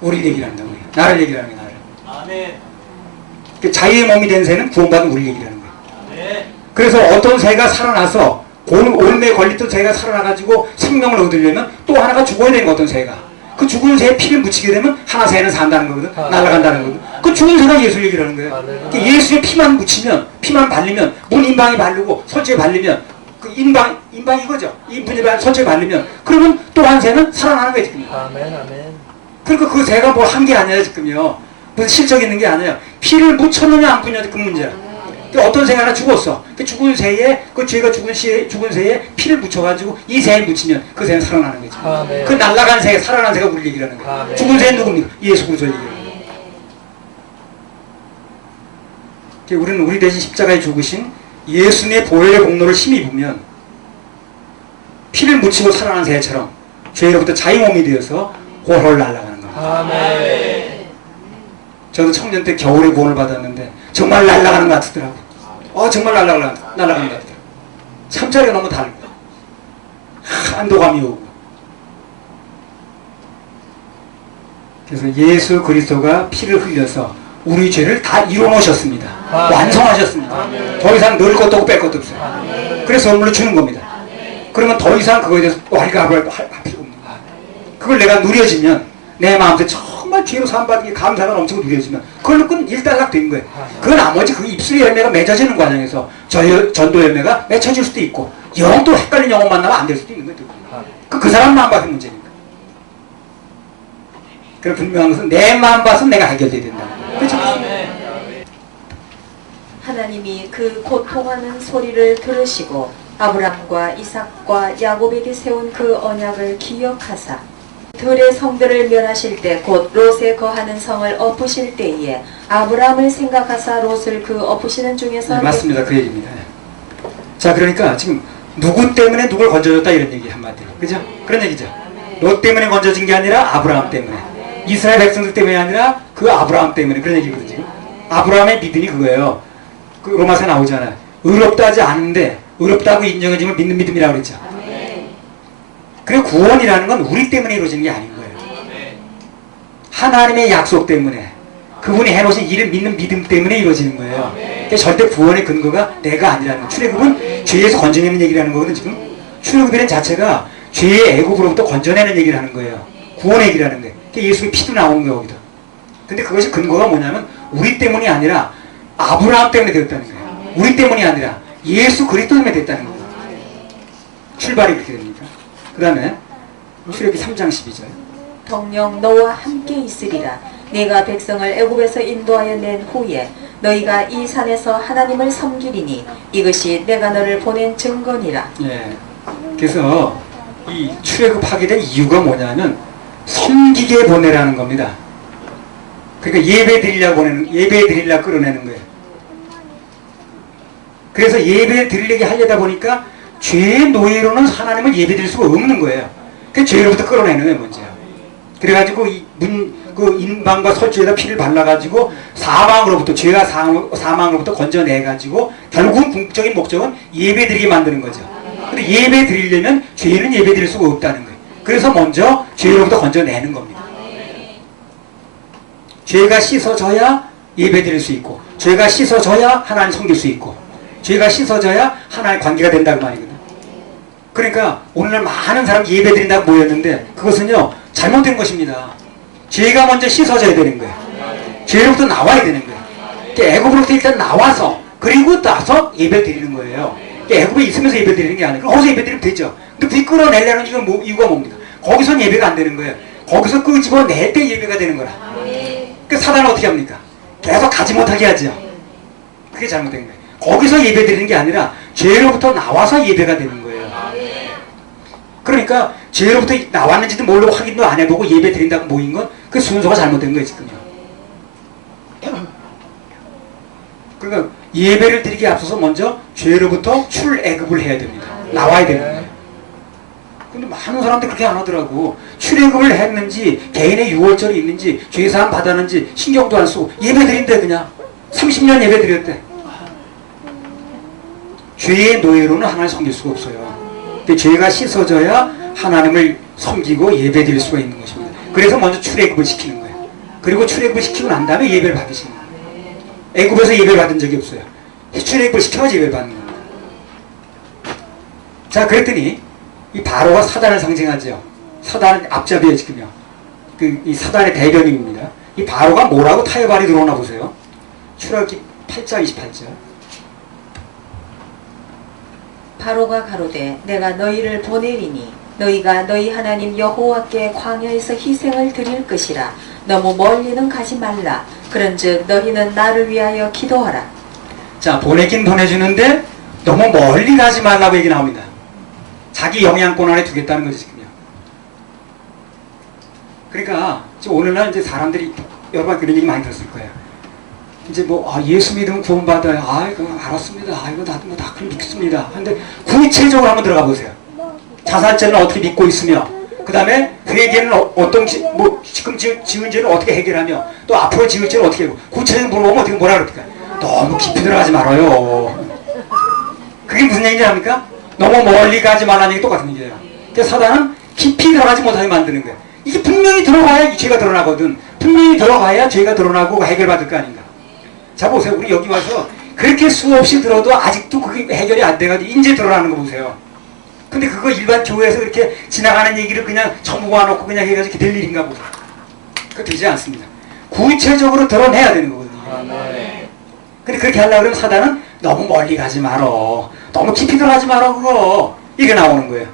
우리 얘기를 합니다. 우리. 나를 얘기를 하는 거예요. 나를. 아멘. 자유의 몸이 된 새는 구원받은 우리 얘기를 하는 거예요. 아멘. 그래서 어떤 새가 살아나서 올매에 걸렸던 새가 살아나가지고 생명을 얻으려면 또 하나가 죽어야 되는 거 어떤 새가. 그 죽은 새에 피를 묻히게 되면 하나 새는 산다는 거거든. 날아간다는 거거든. 그 죽은 새가 예수 얘기를 하는 거예요. 그러니까 예수의 피만 묻히면, 피만 바르면, 문 인방에 바르고 설주에 바르면, 그 인방 이거죠. 인분에 설주에 바르면, 그러면 또 한 새는 살아나는 거예요, 지금. 아멘. 아멘. 그러니까 그 새가 뭐 한 게 아니라 지금요. 무슨 실적 있는 게 아니에요. 피를 묻혔느냐 안 묻느냐 그 문제야. 그러니까 어떤 새가 하나 죽었어. 그 죽은 새에, 그 죄가 죽은 새에 피를 묻혀가지고 이 새에 묻히면 그 새는 살아나는 거지. 아멘. 그 날아간 새, 살아난 새가 우리 얘기를 하는 거야. 아멘. 죽은 새는 누굽니까? 예수 그리스도 얘기를 하는 거야. 우리는 우리 대신 십자가에 죽으신 예수님의 보혈의 공로를 힘입으면 피를 묻히고 살아난 새처럼 죄로부터 자유몸이 되어서 홀홀 날아가는 겁니다. 아멘. 저도 청년 때 겨울에 구원을 받았는데 정말 날아가는 것 같더라고요. 정말 날아가는 것 같더라고요. 잠자리가 너무 달고 안도감이 오고. 그래서 예수 그리스도가 피를 흘려서 우리 죄를 다 이뤄놓으셨습니다. 완성하셨습니다. 더 이상 넣을 것도 없고 뺄 것도 없어요. 그래서 선물로 주는 겁니다. 그러면 더 이상 그거에 대해서 왈가왈부 할 필요 없는 거야. 그걸 내가 누려지면 내 마음속에 정말 죄로 사함받은 게 감사가 넘치고 누려지면 그걸로 끈 일단락 된 거예요. 그 나머지 그 입술의 열매가 맺어지는 과정에서 전도 열매가 맺혀질 수도 있고 영도 헷갈린 영혼 만나면 안 될 수도 있는 거예요. 그 사람 마음 받은 문제니까. 그래 분명한 것은 내 마음 봐서 내가 해결돼야 된다. 그렇죠? 하나님이 그 고통하는 소리를 들으시고 아브람과 이삭과 야곱에게 세운 그 언약을 기억하사 들의 성들을 멸하실 때 곧 롯에 거하는 성을 엎으실 때에 아브람을 생각하사 롯을 그 엎으시는 중에서 네, 맞습니다. 그 얘기입니다. 자, 그러니까 지금 누구 때문에 누굴 건져줬다 이런 얘기 한마디로. 그죠? 그런 얘기죠. 롯 때문에 건져진 게 아니라 아브라함 때문에. 이스라엘 백성들 때문이 아니라 그 아브라함 때문에. 그런 얘기거든요. 지금. 아브라함의 믿음이 그거예요. 그 로마서에 나오잖아요. 의롭다 하지 않는데 의롭다고 인정해주면 믿는 믿음이라고 그랬죠. 그리고 구원이라는 건 우리 때문에 이루어지는 게 아닌 거예요. 하나님의 약속 때문에 그분이 해놓으신 일을 믿는 믿음 때문에 이루어지는 거예요. 그러니까 절대 구원의 근거가 내가 아니라는 거예요. 출애굽은 죄에서 건져내는 얘기를 하는 거거든 지금. 출애굽이라는 자체가 죄의 애굽으로부터 건져내는 얘기를 하는 거예요. 구원의 얘기를 하는 거예요. 그러니까 예수의 피도 나오는 거예요 거기다. 근데 그것이 근거가 뭐냐면 우리 때문이 아니라 아브라함 때문에 되었다는 거예요. 우리 때문이 아니라 예수 그리스도 때문에 됐다는 거예요. 출발이 그렇게 됩니다. 그 다음에 출애굽기 3장 12절. 성령 너와 함께 있으리라. 내가 백성을 애굽에서 인도하여 낸 후에 너희가 이 산에서 하나님을 섬기리니 이것이 내가 너를 보낸 증거니라. 예. 그래서 이 출애굽하게 된 이유가 뭐냐면 섬기게 보내라는 겁니다. 그러니까 예배 드리려고 끌어내는 거예요. 그래서 예배 드리려게 하려다 보니까 죄의 노예로는 하나님을 예배 드릴 수가 없는 거예요. 그 죄로부터 끌어내는 거예요, 문제야. 그래가지고 그 인방과 설주에다 피를 발라가지고 사망으로부터 죄와 사망으로부터 건져내가지고 결국은 궁극적인 목적은 예배 드리게 만드는 거죠. 근데 예배 드리려면 죄는 예배 드릴 수가 없다는 거예요. 그래서 먼저 죄로부터 건져내는 겁니다. 죄가 씻어져야 예배 드릴 수 있고 죄가 씻어져야 하나님 섬길 수 있고 죄가 씻어져야 하나의 관계가 된다고 말이거든. 그러니까 오늘날 많은 사람이 예배 드린다고 모였는데 그것은요 잘못된 것입니다. 죄가 먼저 씻어져야 되는 거예요. 죄로부터 나와야 되는 거예요. 그러니까 애굽으로부터 일단 나와서 그리고 나서 예배 드리는 거예요. 그러니까 애굽에 있으면서 예배 드리는 게 아니고 거기서 예배 드리면 되죠. 근데 불 끌어내려는 이유가 뭡니까? 거기선 예배가 안 되는 거예요. 거기서 끄집어낼 때 예배가 되는 거라. 그 사단은 어떻게 합니까? 계속 가지 못하게 하죠. 그게 잘못된 거예요. 거기서 예배 드리는 게 아니라 죄로부터 나와서 예배가 되는 거예요. 그러니까 죄로부터 나왔는지도 모르고 확인도 안 해보고 예배 드린다고 모인 건 그 순서가 잘못된 거예요, 지금요. 그러니까 예배를 드리기에 앞서서 먼저 죄로부터 출애굽을 해야 됩니다. 나와야 되는 거예요. 근데 많은 사람들이 그렇게 안 하더라고. 출애굽을 했는지 개인의 유월절이 있는지 죄사함 받았는지 신경도 안 쓰고 예배 드린대. 그냥 30년 예배 드렸대. 죄의 노예로는 하나님을 섬길 수가 없어요. 근데 죄가 씻어져야 하나님을 섬기고 예배 드릴 수가 있는 것입니다. 그래서 먼저 출애굽을 시키는 거예요. 그리고 출애굽을 시키고 난 다음에 예배를 받으시는 거예요. 애굽에서 예배를 받은 적이 없어요. 출애굽을 시켜야지 예배를 받는 겁니다. 자, 그랬더니 이 바로가 사단을 상징하죠. 사단은 앞잡이에요, 지금요. 이 사단의 대변인입니다. 이 바로가 뭐라고 타협발이 들어오나 보세요. 출애굽기 8장 28절. 바로가 가로되 내가 너희를 보내리니 너희가 너희 하나님 여호와께 광야에서 희생을 드릴 것이라. 너무 멀리는 가지 말라. 그런즉 너희는 나를 위하여 기도하라. 자, 보내긴 보내주는데 너무 멀리 가지 말라고 얘기 나옵니다. 자기 영향권 안에 두겠다는 거죠, 지금요. 그러니까 지금 오늘날 이제 사람들이 여러분 그런 얘기 많이 들었을 거예요. 이제 뭐 예수 믿으면 구원받아요. 이거 알았습니다. 이거 나도 뭐 다 그럼 믿습니다. 근데 구체적으로 한번 들어가 보세요. 자살죄는 어떻게 믿고 있으며, 그 다음에 회개는 지금 지은 죄는 어떻게 해결하며, 또 앞으로 지을 죄는 어떻게 하고, 구체적으로 물어보면 어떻게 뭐라 그럽니까? 너무 깊이 들어가지 말아요. 그게 무슨 얘기인지 압니까? 너무 멀리 가지 말라는 얘기 똑같은 얘기예요. 근데 사단은 깊이 들어가지 못하게 만드는 거예요. 이게 분명히 들어가야 이 죄가 드러나거든. 분명히 들어가야 죄가 드러나고 해결받을 거 아닌가. 자, 보세요. 우리 여기 와서 그렇게 수없이 들어도 아직도 그게 해결이 안 돼가지고 이제 드러나는 거 보세요. 근데 그거 일반 교회에서 이렇게 지나가는 얘기를 그냥 전부 모아놓고 그냥 해가지고 이렇게 될 일인가 보다. 그거 되지 않습니다. 구체적으로 드러내야 되는 거거든요. 근데 그렇게 하려고 그러면 사단은 너무 멀리 가지 말어. 너무 깊이 들어가지 말어, 그거. 이게 나오는 거예요.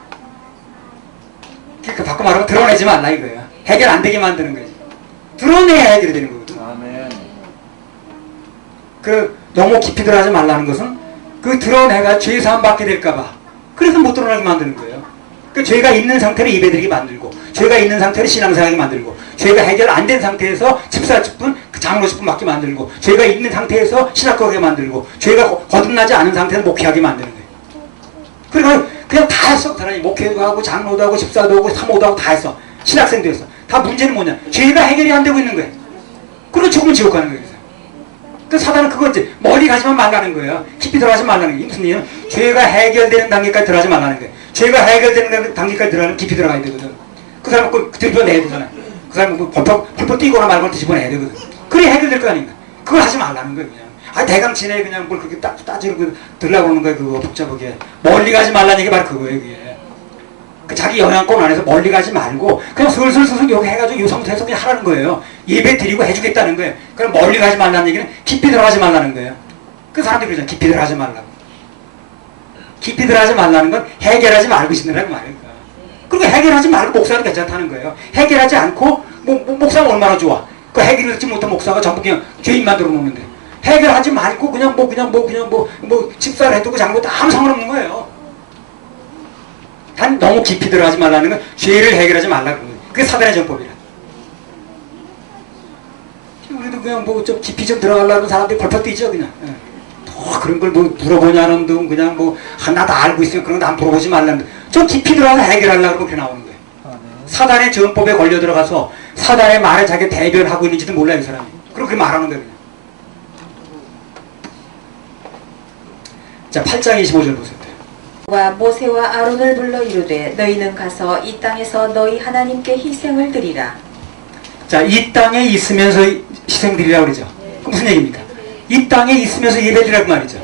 그러니까 바꿔 말하면 드러내지 말라 이거예요. 해결 안 되게 만드는 거지. 드러내야 해결이 되는 거거든. 너무 깊이 들어가지 말라는 것은 그 드러내가 죄 사함 받게 될까봐. 그래서 못 드러나게 만드는 거예요. 그 죄가 있는 상태로 예배드리게 만들고, 죄가 있는 상태로 신앙생활하게 만들고, 죄가 해결 안 된 상태에서 집사직분, 장로직분 맡게 만들고, 죄가 있는 상태에서 신학교하게 만들고, 죄가 거듭나지 않은 상태에서 목회하게 만드는 거예요. 그러니까 그냥 다 했어. 사람이 목회도 하고, 장로도 하고, 집사도 하고, 사모도 하고 다 했어. 신학생도 했어. 다 문제는 뭐냐? 죄가 해결이 안 되고 있는 거예요. 그리고 죽으면 지옥 가는 거예요. 그 사단은 그거 이제 멀리 가지만 말라는 거예요. 깊이 들어가지 말라는 게 무슨 얘기냐? 죄가 해결되는 단계까지 들어가지 말라는 거예요. 죄가 해결되는 단계까지 들어가면 깊이 들어가야 되거든. 그 사람은 꼭 들여내야 되잖아요. 그 사람은 뭐 벌벌 뛰거나 말거나 뒤집어내야 되거든. 그래 해결될 거 아닌가? 그걸 하지 말라는 거예요, 그냥. 대강 지내 그냥 뭘 그렇게 따지고 들으려고 그러는 거예요, 그거 복잡하게. 멀리 가지 말라는 얘기 바로 그거예요, 그게. 그 자기 영향권 안에서 멀리 가지 말고 그냥 슬슬 여기 해가지고 요성부터 그냥 하라는 거예요. 예배 드리고 해주겠다는 거예요. 그럼 멀리 가지 말라는 얘기는 깊이 들어가지 말라는 거예요. 그 사람들이 그러잖아요. 깊이 들어가지 말라고. 깊이 들어가지 말라는 건 해결하지 말고 있으라는 말이에요. 그리고 해결하지 말고 목사는 괜찮다는 거예요. 해결하지 않고 목사가 얼마나 좋아. 그 해결하지 못한 목사가 전부 그냥 죄인만 들어놓는데 해결하지 말고 그냥 집사를 해두고 장로도 아무 상관없는 거예요. 단 너무 깊이 들어가지 말라는 건 죄를 해결하지 말라는 거예요. 그게 사단의 정법이라. 우리도 그냥 좀 깊이 좀 들어가려는 사람들이 벌벌 뛰죠, 그냥. 그런 걸 물어보냐는 둥 그냥 하나 다 알고 있으면 그런 거 안 물어보지 말라는 좀 깊이 들어가서 해결하려고 그렇게 나오는 거예요. 사단의 정법에 걸려 들어가서 사단의 말에 자기 대변하고 있는지도 몰라요, 이 사람이. 그렇게 말하는 거예요, 그냥. 자, 8장 25절 보세요. 모세와 아론을 불러 이르되 너희는 가서 이 땅에서 너희 하나님께 희생을 드리라. 자, 이 땅에 있으면서 희생 드리라고 그러죠. 그 무슨 얘기입니까? 이 땅에 있으면서 예배 드리라고 말이죠.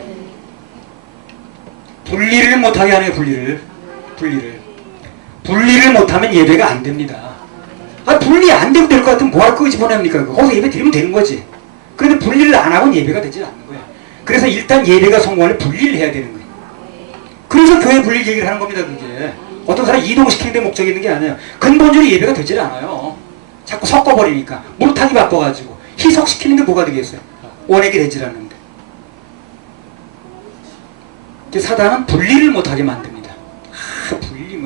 분리를 못하게 하는 거예요, 분리를 못하면 예배가 안 됩니다. 분리 안 되고 될 것 같으면 뭐할 거 집어냅니까? 거기서 예배 드리면 되는 거지. 그런데 분리를 안 하고는 예배가 되지 않는 거예요. 그래서 일단 예배가 성공하면 분리를 해야 되는 거예요. 그래서 교회 분리 얘기를 하는 겁니다, 그게. 어떤 사람이 이동시키는 데 목적이 있는 게 아니에요. 근본적으로 예배가 되질 않아요. 자꾸 섞어버리니까. 물타기 바빠가지고. 희석시키는데 뭐가 되겠어요? 원액이 되질 않는데. 사단은 분리를 못하게 만듭니다. 분리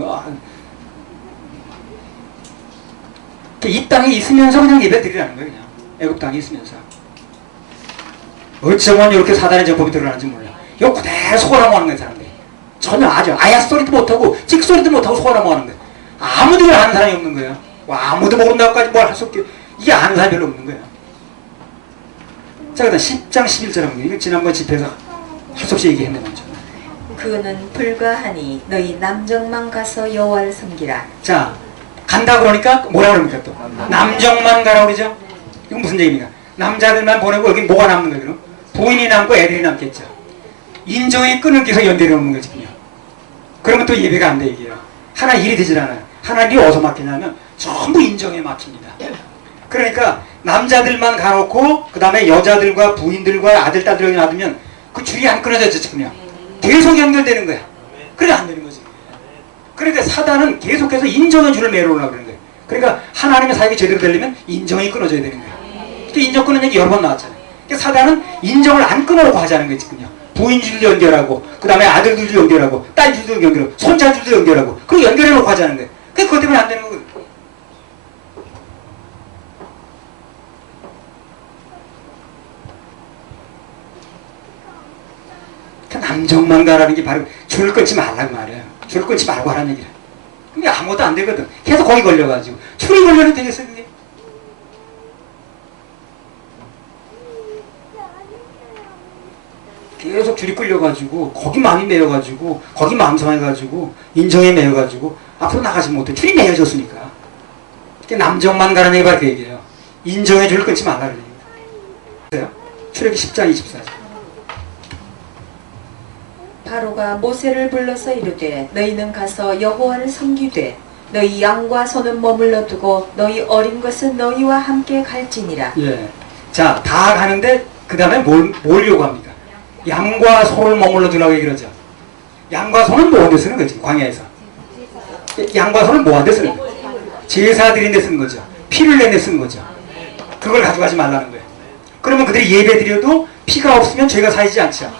이 땅에 있으면서 그냥 예배 드리라는 거예요. 그냥 애굽 땅에 있으면서. 어쩌면 이렇게 사단의 정법이 드러나는지 몰라. 이거 그대로 소홀하고 하는 거예요, 사람들이. 전혀 아야 소리도 못하고 찍소리도 못하고 소홀하고 하는 거예요. 아무도 이걸 아는 사람이 없는 거예요. 아무도 모른다고까지 뭘 할 수 없게. 이게 아는 사람이 별로 없는 거예요. 자, 그다음 10장 11절 한번. 이거 지난번 집회에서 할 수 없이 얘기했는데 먼저. 그는 불가하니 너희 남정만 가서 여호와를 섬기라. 자, 간다 그러니까 뭐라 그럽니까 또? 남정만 가라 그러죠? 이건 무슨 얘기입니까? 남자들만 보내고 여기 뭐가 남는 거예요, 그럼? 부인이 남고 애들이 남겠죠. 인정이 끈을 끼서 연대를 없는 거거든요. 그러면 또 예배가 안 돼, 이게요. 하나 일이 되질 않아요. 하나 일이 어디서 막히냐면 전부 인정에 막힙니다. 그러니까 남자들만 가놓고 그 다음에 여자들과 부인들과 아들, 딸들이 놔두면 그 줄이 안 끊어져져, 그냥. 계속 연결되는 거야. 그래 안 되는 거지. 그러니까 사단은 계속해서 인정의 줄을 매려오려고 그러는 거예요. 그러니까 하나님의 사역이 제대로 되려면 인정이 끊어져야 되는 거예요. 인정 끊는 얘기 여러 번 나왔잖아요. 그러니까 사단은 인정을 안 끊으려고 하자는 거지군요. 부인줄도 연결하고, 그 다음에 아들들도 연결하고, 딸들도 연결하고, 손자들도 연결하고, 그걸 연결해놓고 하자는 거예요. 그것 때문에 안 되는 거거든요. 남정만 가라는 게 바로 줄을 끊지 말라고 말이에요. 줄을 끊지 말고 하라는 얘기를. 그게 아무것도 안 되거든. 계속 거기 걸려가지고. 줄이 걸려도 되겠어요, 그게? 계속 줄이 끌려가지고, 거기 마음이 매여가지고, 거기 마음 상해가지고, 인정에 매여가지고, 앞으로 나가지 못해. 줄이 매여졌으니까. 남정만 가라는 얘기 바로 그 얘기예요. 인정의 줄을 끊지 말라는 얘기예요. 출애굽기 10장 24절. 바로가 모세를 불러서 이르되 너희는 가서 여호와를 섬기되 너희 양과 소는 머물러 두고 너희 어린 것은 너희와 함께 갈지니라. 예. 자, 다 가는데 그 다음에 뭘 요구합니까? 양과 소를 머물러 두라고 얘기를 하죠. 양과 소는 뭐한테 쓰는 거지? 광야에서. 양과 소는 뭐한테 쓰는 거죠? 제사 드린 데 쓰는 거죠. 피를 내는 데 쓰는 거죠. 그걸 가져가지 말라는 거예요. 그러면 그들이 예배 드려도 피가 없으면 죄가 사이지 않죠.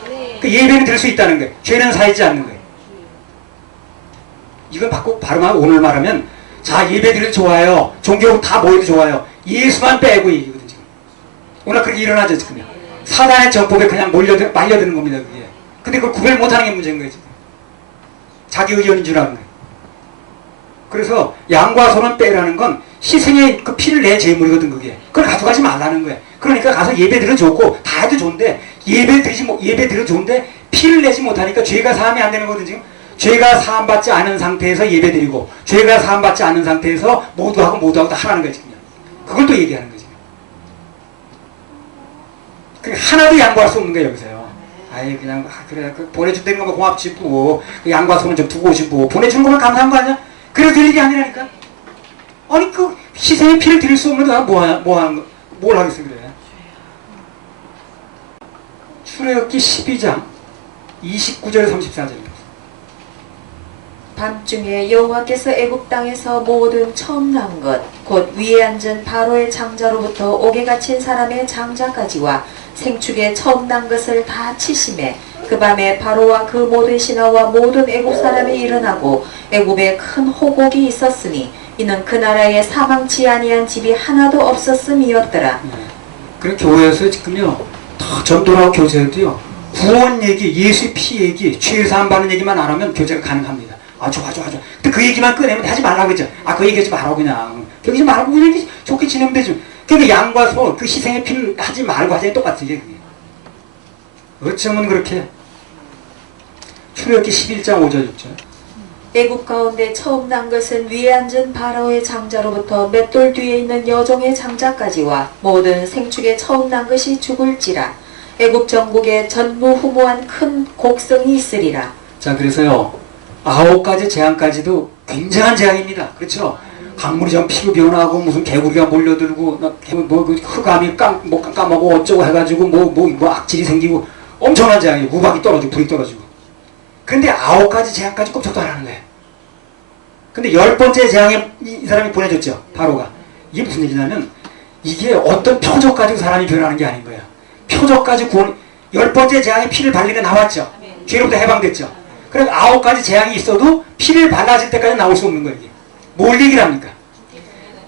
그 예배는 드릴 수 있다는 거예요. 죄는 사이지 않는 거예요. 이건 바로 오늘 말하면, 자, 예배 드려도 좋아요. 종교 다 모여도 좋아요. 예수만 빼고 얘기거든요, 지금. 오늘 그렇게 일어나죠, 지금요. 사단의 전법에 그냥 말려드는 겁니다, 그게. 근데 그걸 구별 못하는 게 문제인 거예요, 지금. 자기 의견인 줄 아는 거예요. 그래서 양과 소는 빼라는 건 희생의 그 피를 내 제물이거든, 그게. 그걸 가져가지 말라는 거예요. 그러니까 가서 예배 드려 좋고 다 해도 좋은데 예배 드려 좋은데 피를 내지 못하니까 죄가 사함이 안 되는 거거든, 지금. 죄가 사함받지 않은 상태에서 예배 드리고 죄가 사함받지 않은 상태에서 모두하고 다 하라는 거지, 그냥. 그걸 또 얘기하는 거지. 그러니까 하나도 양보할 수 없는 거예요, 여기서요. 아이, 그냥, 그래, 보내준다는 거면 고맙지, 뭐. 양과 소는 좀 두고 오지, 뭐. 보내주는 거면 감사한 거 아니야? 그래도 될 일이 아니라니까? 아니, 그, 희생의 피를 드릴 수 없는 거 뭘 하겠어, 그래. 출애굽기 12장 29절 34절입니다. 밤중에 여호와께서 애굽 땅에서 모든 처음 난 것 곧 위에 앉은 바로의 장자로부터 옥에 갇힌 사람의 장자까지와 생축에 처음 난 것을 다 치심해 그 밤에 바로와 그 모든 신하와 모든 애굽 사람이 일어나고 애굽에 큰 호곡이 있었으니 이는 그 나라에 사망치 아니한 집이 하나도 없었음이었더라. 그런 교회에서 지금요, 더 전도라고 교제해도요, 구원 얘기, 예수의 피 얘기, 죄 사함 받는 얘기만 안 하면 교제가 가능합니다. 아, 좋아. 근데 그 얘기만 꺼내면 하지 말라고 했죠. 아, 그 얘기 하지 말라고 그냥. 그 얘기 말고 그냥 좋게 지내면 되죠. 그러니까 양과 소, 그 희생의 피는 하지 말고 하자니 똑같은 게 그게. 어쩌면 그렇게. 출애굽기 11장 5절 6절. 애굽 가운데 처음 난 것은 위에 앉은 바로의 장자로부터 맷돌 뒤에 있는 여종의 장자까지와 모든 생축에 처음 난 것이 죽을지라. 애굽 전국에 전무후무한 큰 곡성이 있으리라. 자, 그래서요, 9가지 재앙까지도 굉장한 재앙입니다. 그렇죠? 강물이 좀 피로 변하고 무슨 개구리가 몰려들고 그 흑암이 까먹고 어쩌고 해가지고 뭐 악질이 생기고 엄청난 재앙이에요. 우박이 떨어지고 불이 떨어지고. 근데 9가지 재앙까지 꼼짝도 안 하는 거예요. 근데 10번째 재앙에 이 사람이 보내줬죠. 바로가. 이게 무슨 얘기냐면 이게 어떤 표적 가지고 사람이 변하는 게 아닌 거야. 표적 가지고 구원, 10번째 재앙에 피를 발리게 나왔죠. 죄로부터 해방됐죠. 그래서 9가지 재앙이 있어도 피를 발라질 때까지 나올 수 없는 거예요. 이게. 뭘 얘기를 합니까?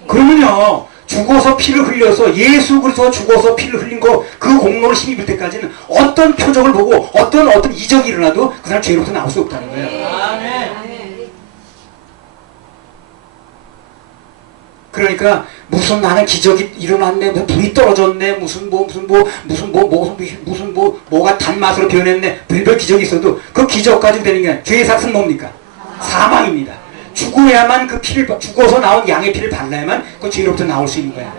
그러면요, 죽어서 피를 흘려서 예수 그리스도가 죽어서 피를 흘린 거 그 공로를 힘입을 때까지는 어떤 표적을 보고 어떤 이적이 일어나도 그 사람 죄로부터 나올 수 없다는 거예요. 그러니까 무슨 나는 기적이 일어났네, 뭐 불이 떨어졌네, 뭐가 단맛으로 변했네, 별별 기적이 있어도 그 기적 가지고 되는 게 죄의 삭은 뭡니까? 사망입니다. 죽어야만 그 피를, 죽어서 나온 양의 피를 발라야만 그 죄로부터 나올 수 있는 거야.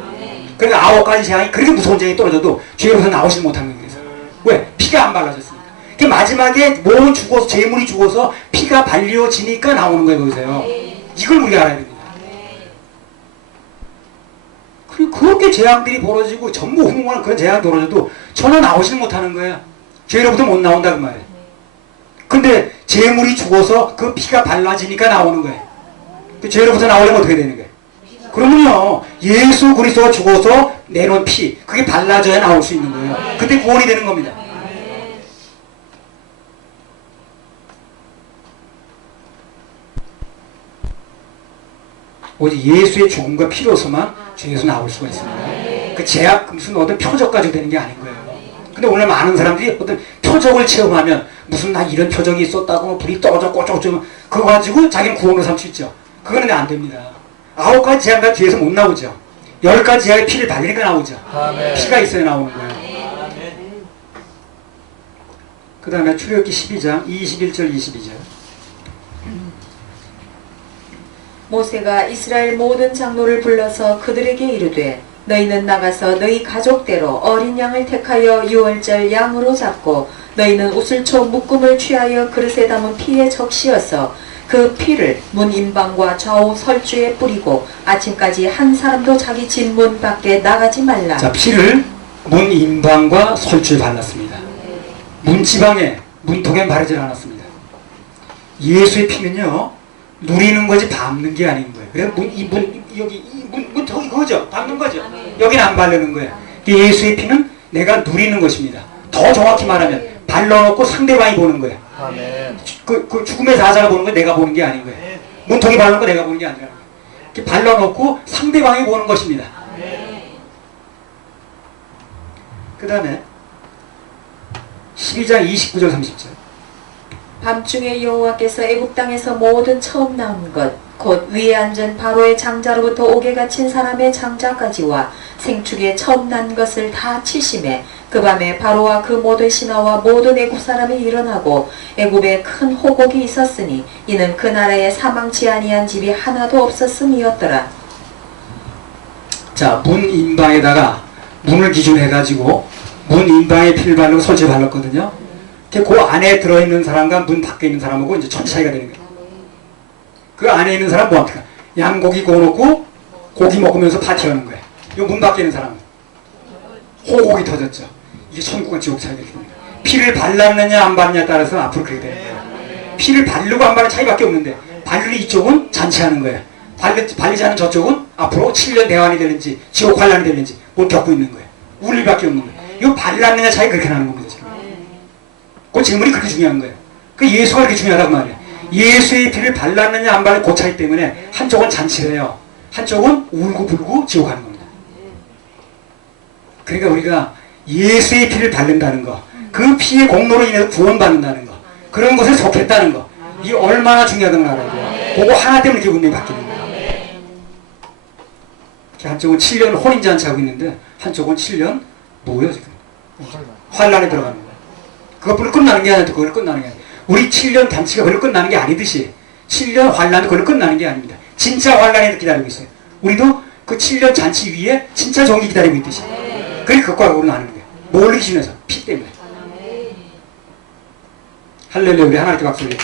그러니까 9가지 재앙이 그렇게 무서운 재앙이 떨어져도 죄로부터 나오지 못한 거예요. 그래서 왜? 피가 안 발라졌으니까. 그 마지막에 몸이 죽어서, 재물이 죽어서 피가 발려지니까 나오는 거예요. 거기서요. 이걸 우리가 알아야 됩니다. 그리고 그렇게 재앙들이 벌어지고 전부 흥분한 그런 재앙이 벌어져도 전혀 나오지는 못하는 거야. 죄로부터 못 나온다 그 말이야. 근데 재물이 죽어서 그 피가 발라지니까 나오는 거예요. 그 죄로부터 나오려면 어떻게 되는 거예요? 그러면요, 예수 그리스도가 죽어서 내놓은 피, 그게 발라져야 나올 수 있는 거예요. 그때 구원이 되는 겁니다. 오직 예수의 죽음과 피로서만 죄에서 나올 수가 있습니다. 그 제약, 무슨 어떤 표적 가지고 되는 게 아닌 거예요. 근데 오늘 많은 사람들이 어떤 표적을 체험하면 무슨 나 이런 표적이 있었다고 불이 떨어졌고 어쩌고 그거 가지고 자기는 구원을 삼수 있죠. 그거는 안 됩니다. 9가지 재앙과 죄에서 못 나오죠. 10가지 재앙에 피를 발리니까 나오죠. 피가 있어야 나오는 거예요. 그 다음에 출애굽기 12장 21절 22절. 모세가 이스라엘 모든 장로를 불러서 그들에게 이르되 너희는 나가서 너희 가족대로 어린 양을 택하여 유월절 양으로 잡고 너희는 우슬초 묶음을 취하여 그릇에 담은 피에 적시어서 그 피를 문 인방과 좌우 설주에 뿌리고 아침까지 한 사람도 자기 집 문 밖에 나가지 말라. 자, 피를 문 인방과 설주에 발랐습니다. 문지방에, 문통에 바르지 않았습니다. 예수의 피는요, 누리는 거지 밟는 게 아닌 거예요. 그래서 저기 그거죠. 밟는 거죠. 여기는 안 바르는 거예요. 예수의 피는 내가 누리는 것입니다. 더 정확히 말하면 발라놓고 상대방이 보는 거예요. 그 죽음의 사자가 보는 거 내가 보는 게 아닌 거예요. 문통이 바르는 거 내가 보는 게 아니라 이렇게 발라놓고 상대방이 보는 것입니다. 그 다음에 12장 29절 30절. 밤중에 여호와께서 애굽 땅에서 모든 처음 나온 것 곧 위에 앉은 바로의 장자로부터 옥에 갇힌 사람의 장자까지와 생축에 처음 난 것을 다 치심해 그 밤에 바로와 그 모든 신하와 모든 애굽 사람이 일어나고 애굽에 큰 호곡이 있었으니 이는 그 나라에 사망치 아니한 집이 하나도 없었음이었더라. 자, 문 인방에다가 문을 기준해가지고 문 인방에 피를 바르고 설치 발랐거든요. 그 안에 들어있는 사람과 문 밖에 있는 사람하고 이제 천지 차이가 되는 거예요. 그 안에 있는 사람 뭐합니까? 양고기 구워놓고 고기 먹으면서 파티하는 거예요. 이 문 밖에 있는 사람은 호곡이 터졌죠. 이게 천국과 지옥 차이가 이렇게 됩니다. 피를 발랐느냐 안 발랐느냐에 따라서 앞으로 그렇게 되는 거예요. 피를 바르고 안 바르는 차이밖에 없는데 바르는 이쪽은 잔치하는 거예요. 발리지 않은 저쪽은 앞으로 7년 대환이 되는지 지옥 환란이 되는지 뭘 겪고 있는 거예요. 우릴 밖에 없는 거예요. 이거 발랐느냐 차이 그렇게 나는 겁니다. 지금. 그 질문이 그렇게 중요한 거예요. 그 예수가 그렇게 중요하다고 말이에요. 예수의 피를 발랐느냐 안 발랐느냐 그 차이 때문에 한쪽은 잔치를 해요. 한쪽은 울고 불고 지옥 가는 겁니다. 그러니까 우리가 예수의 피를 바른다는 거, 그 피의 공로로 인해서 구원받는다는 거, 그런 것에 속했다는 거, 이게 얼마나 중요하다는 걸 알아야 돼요. 그거 하나 때문에 이렇게 운명이 바뀌는 거예요. 한쪽은 7년 혼인잔치하고 있는데 한쪽은 7년 뭐예요 지금? 환란에 들어가는 거예요. 그것으로 끝나는 게 아니라 그걸로 끝나는 게 아니에요. 우리 7년 잔치가 그걸로 끝나는 게 아니듯이 7년 환란도 그걸로 끝나는 게 아닙니다. 진짜 환란이 기다리고 있어요. 우리도 그 7년 잔치 위에 진짜 정기 기다리고 있듯이. 그게 그것과 그걸로 나누는 거예요. 뭘 기준해서? 피 때문에. 할렐루야, 우리 하나님께 박수 올려요.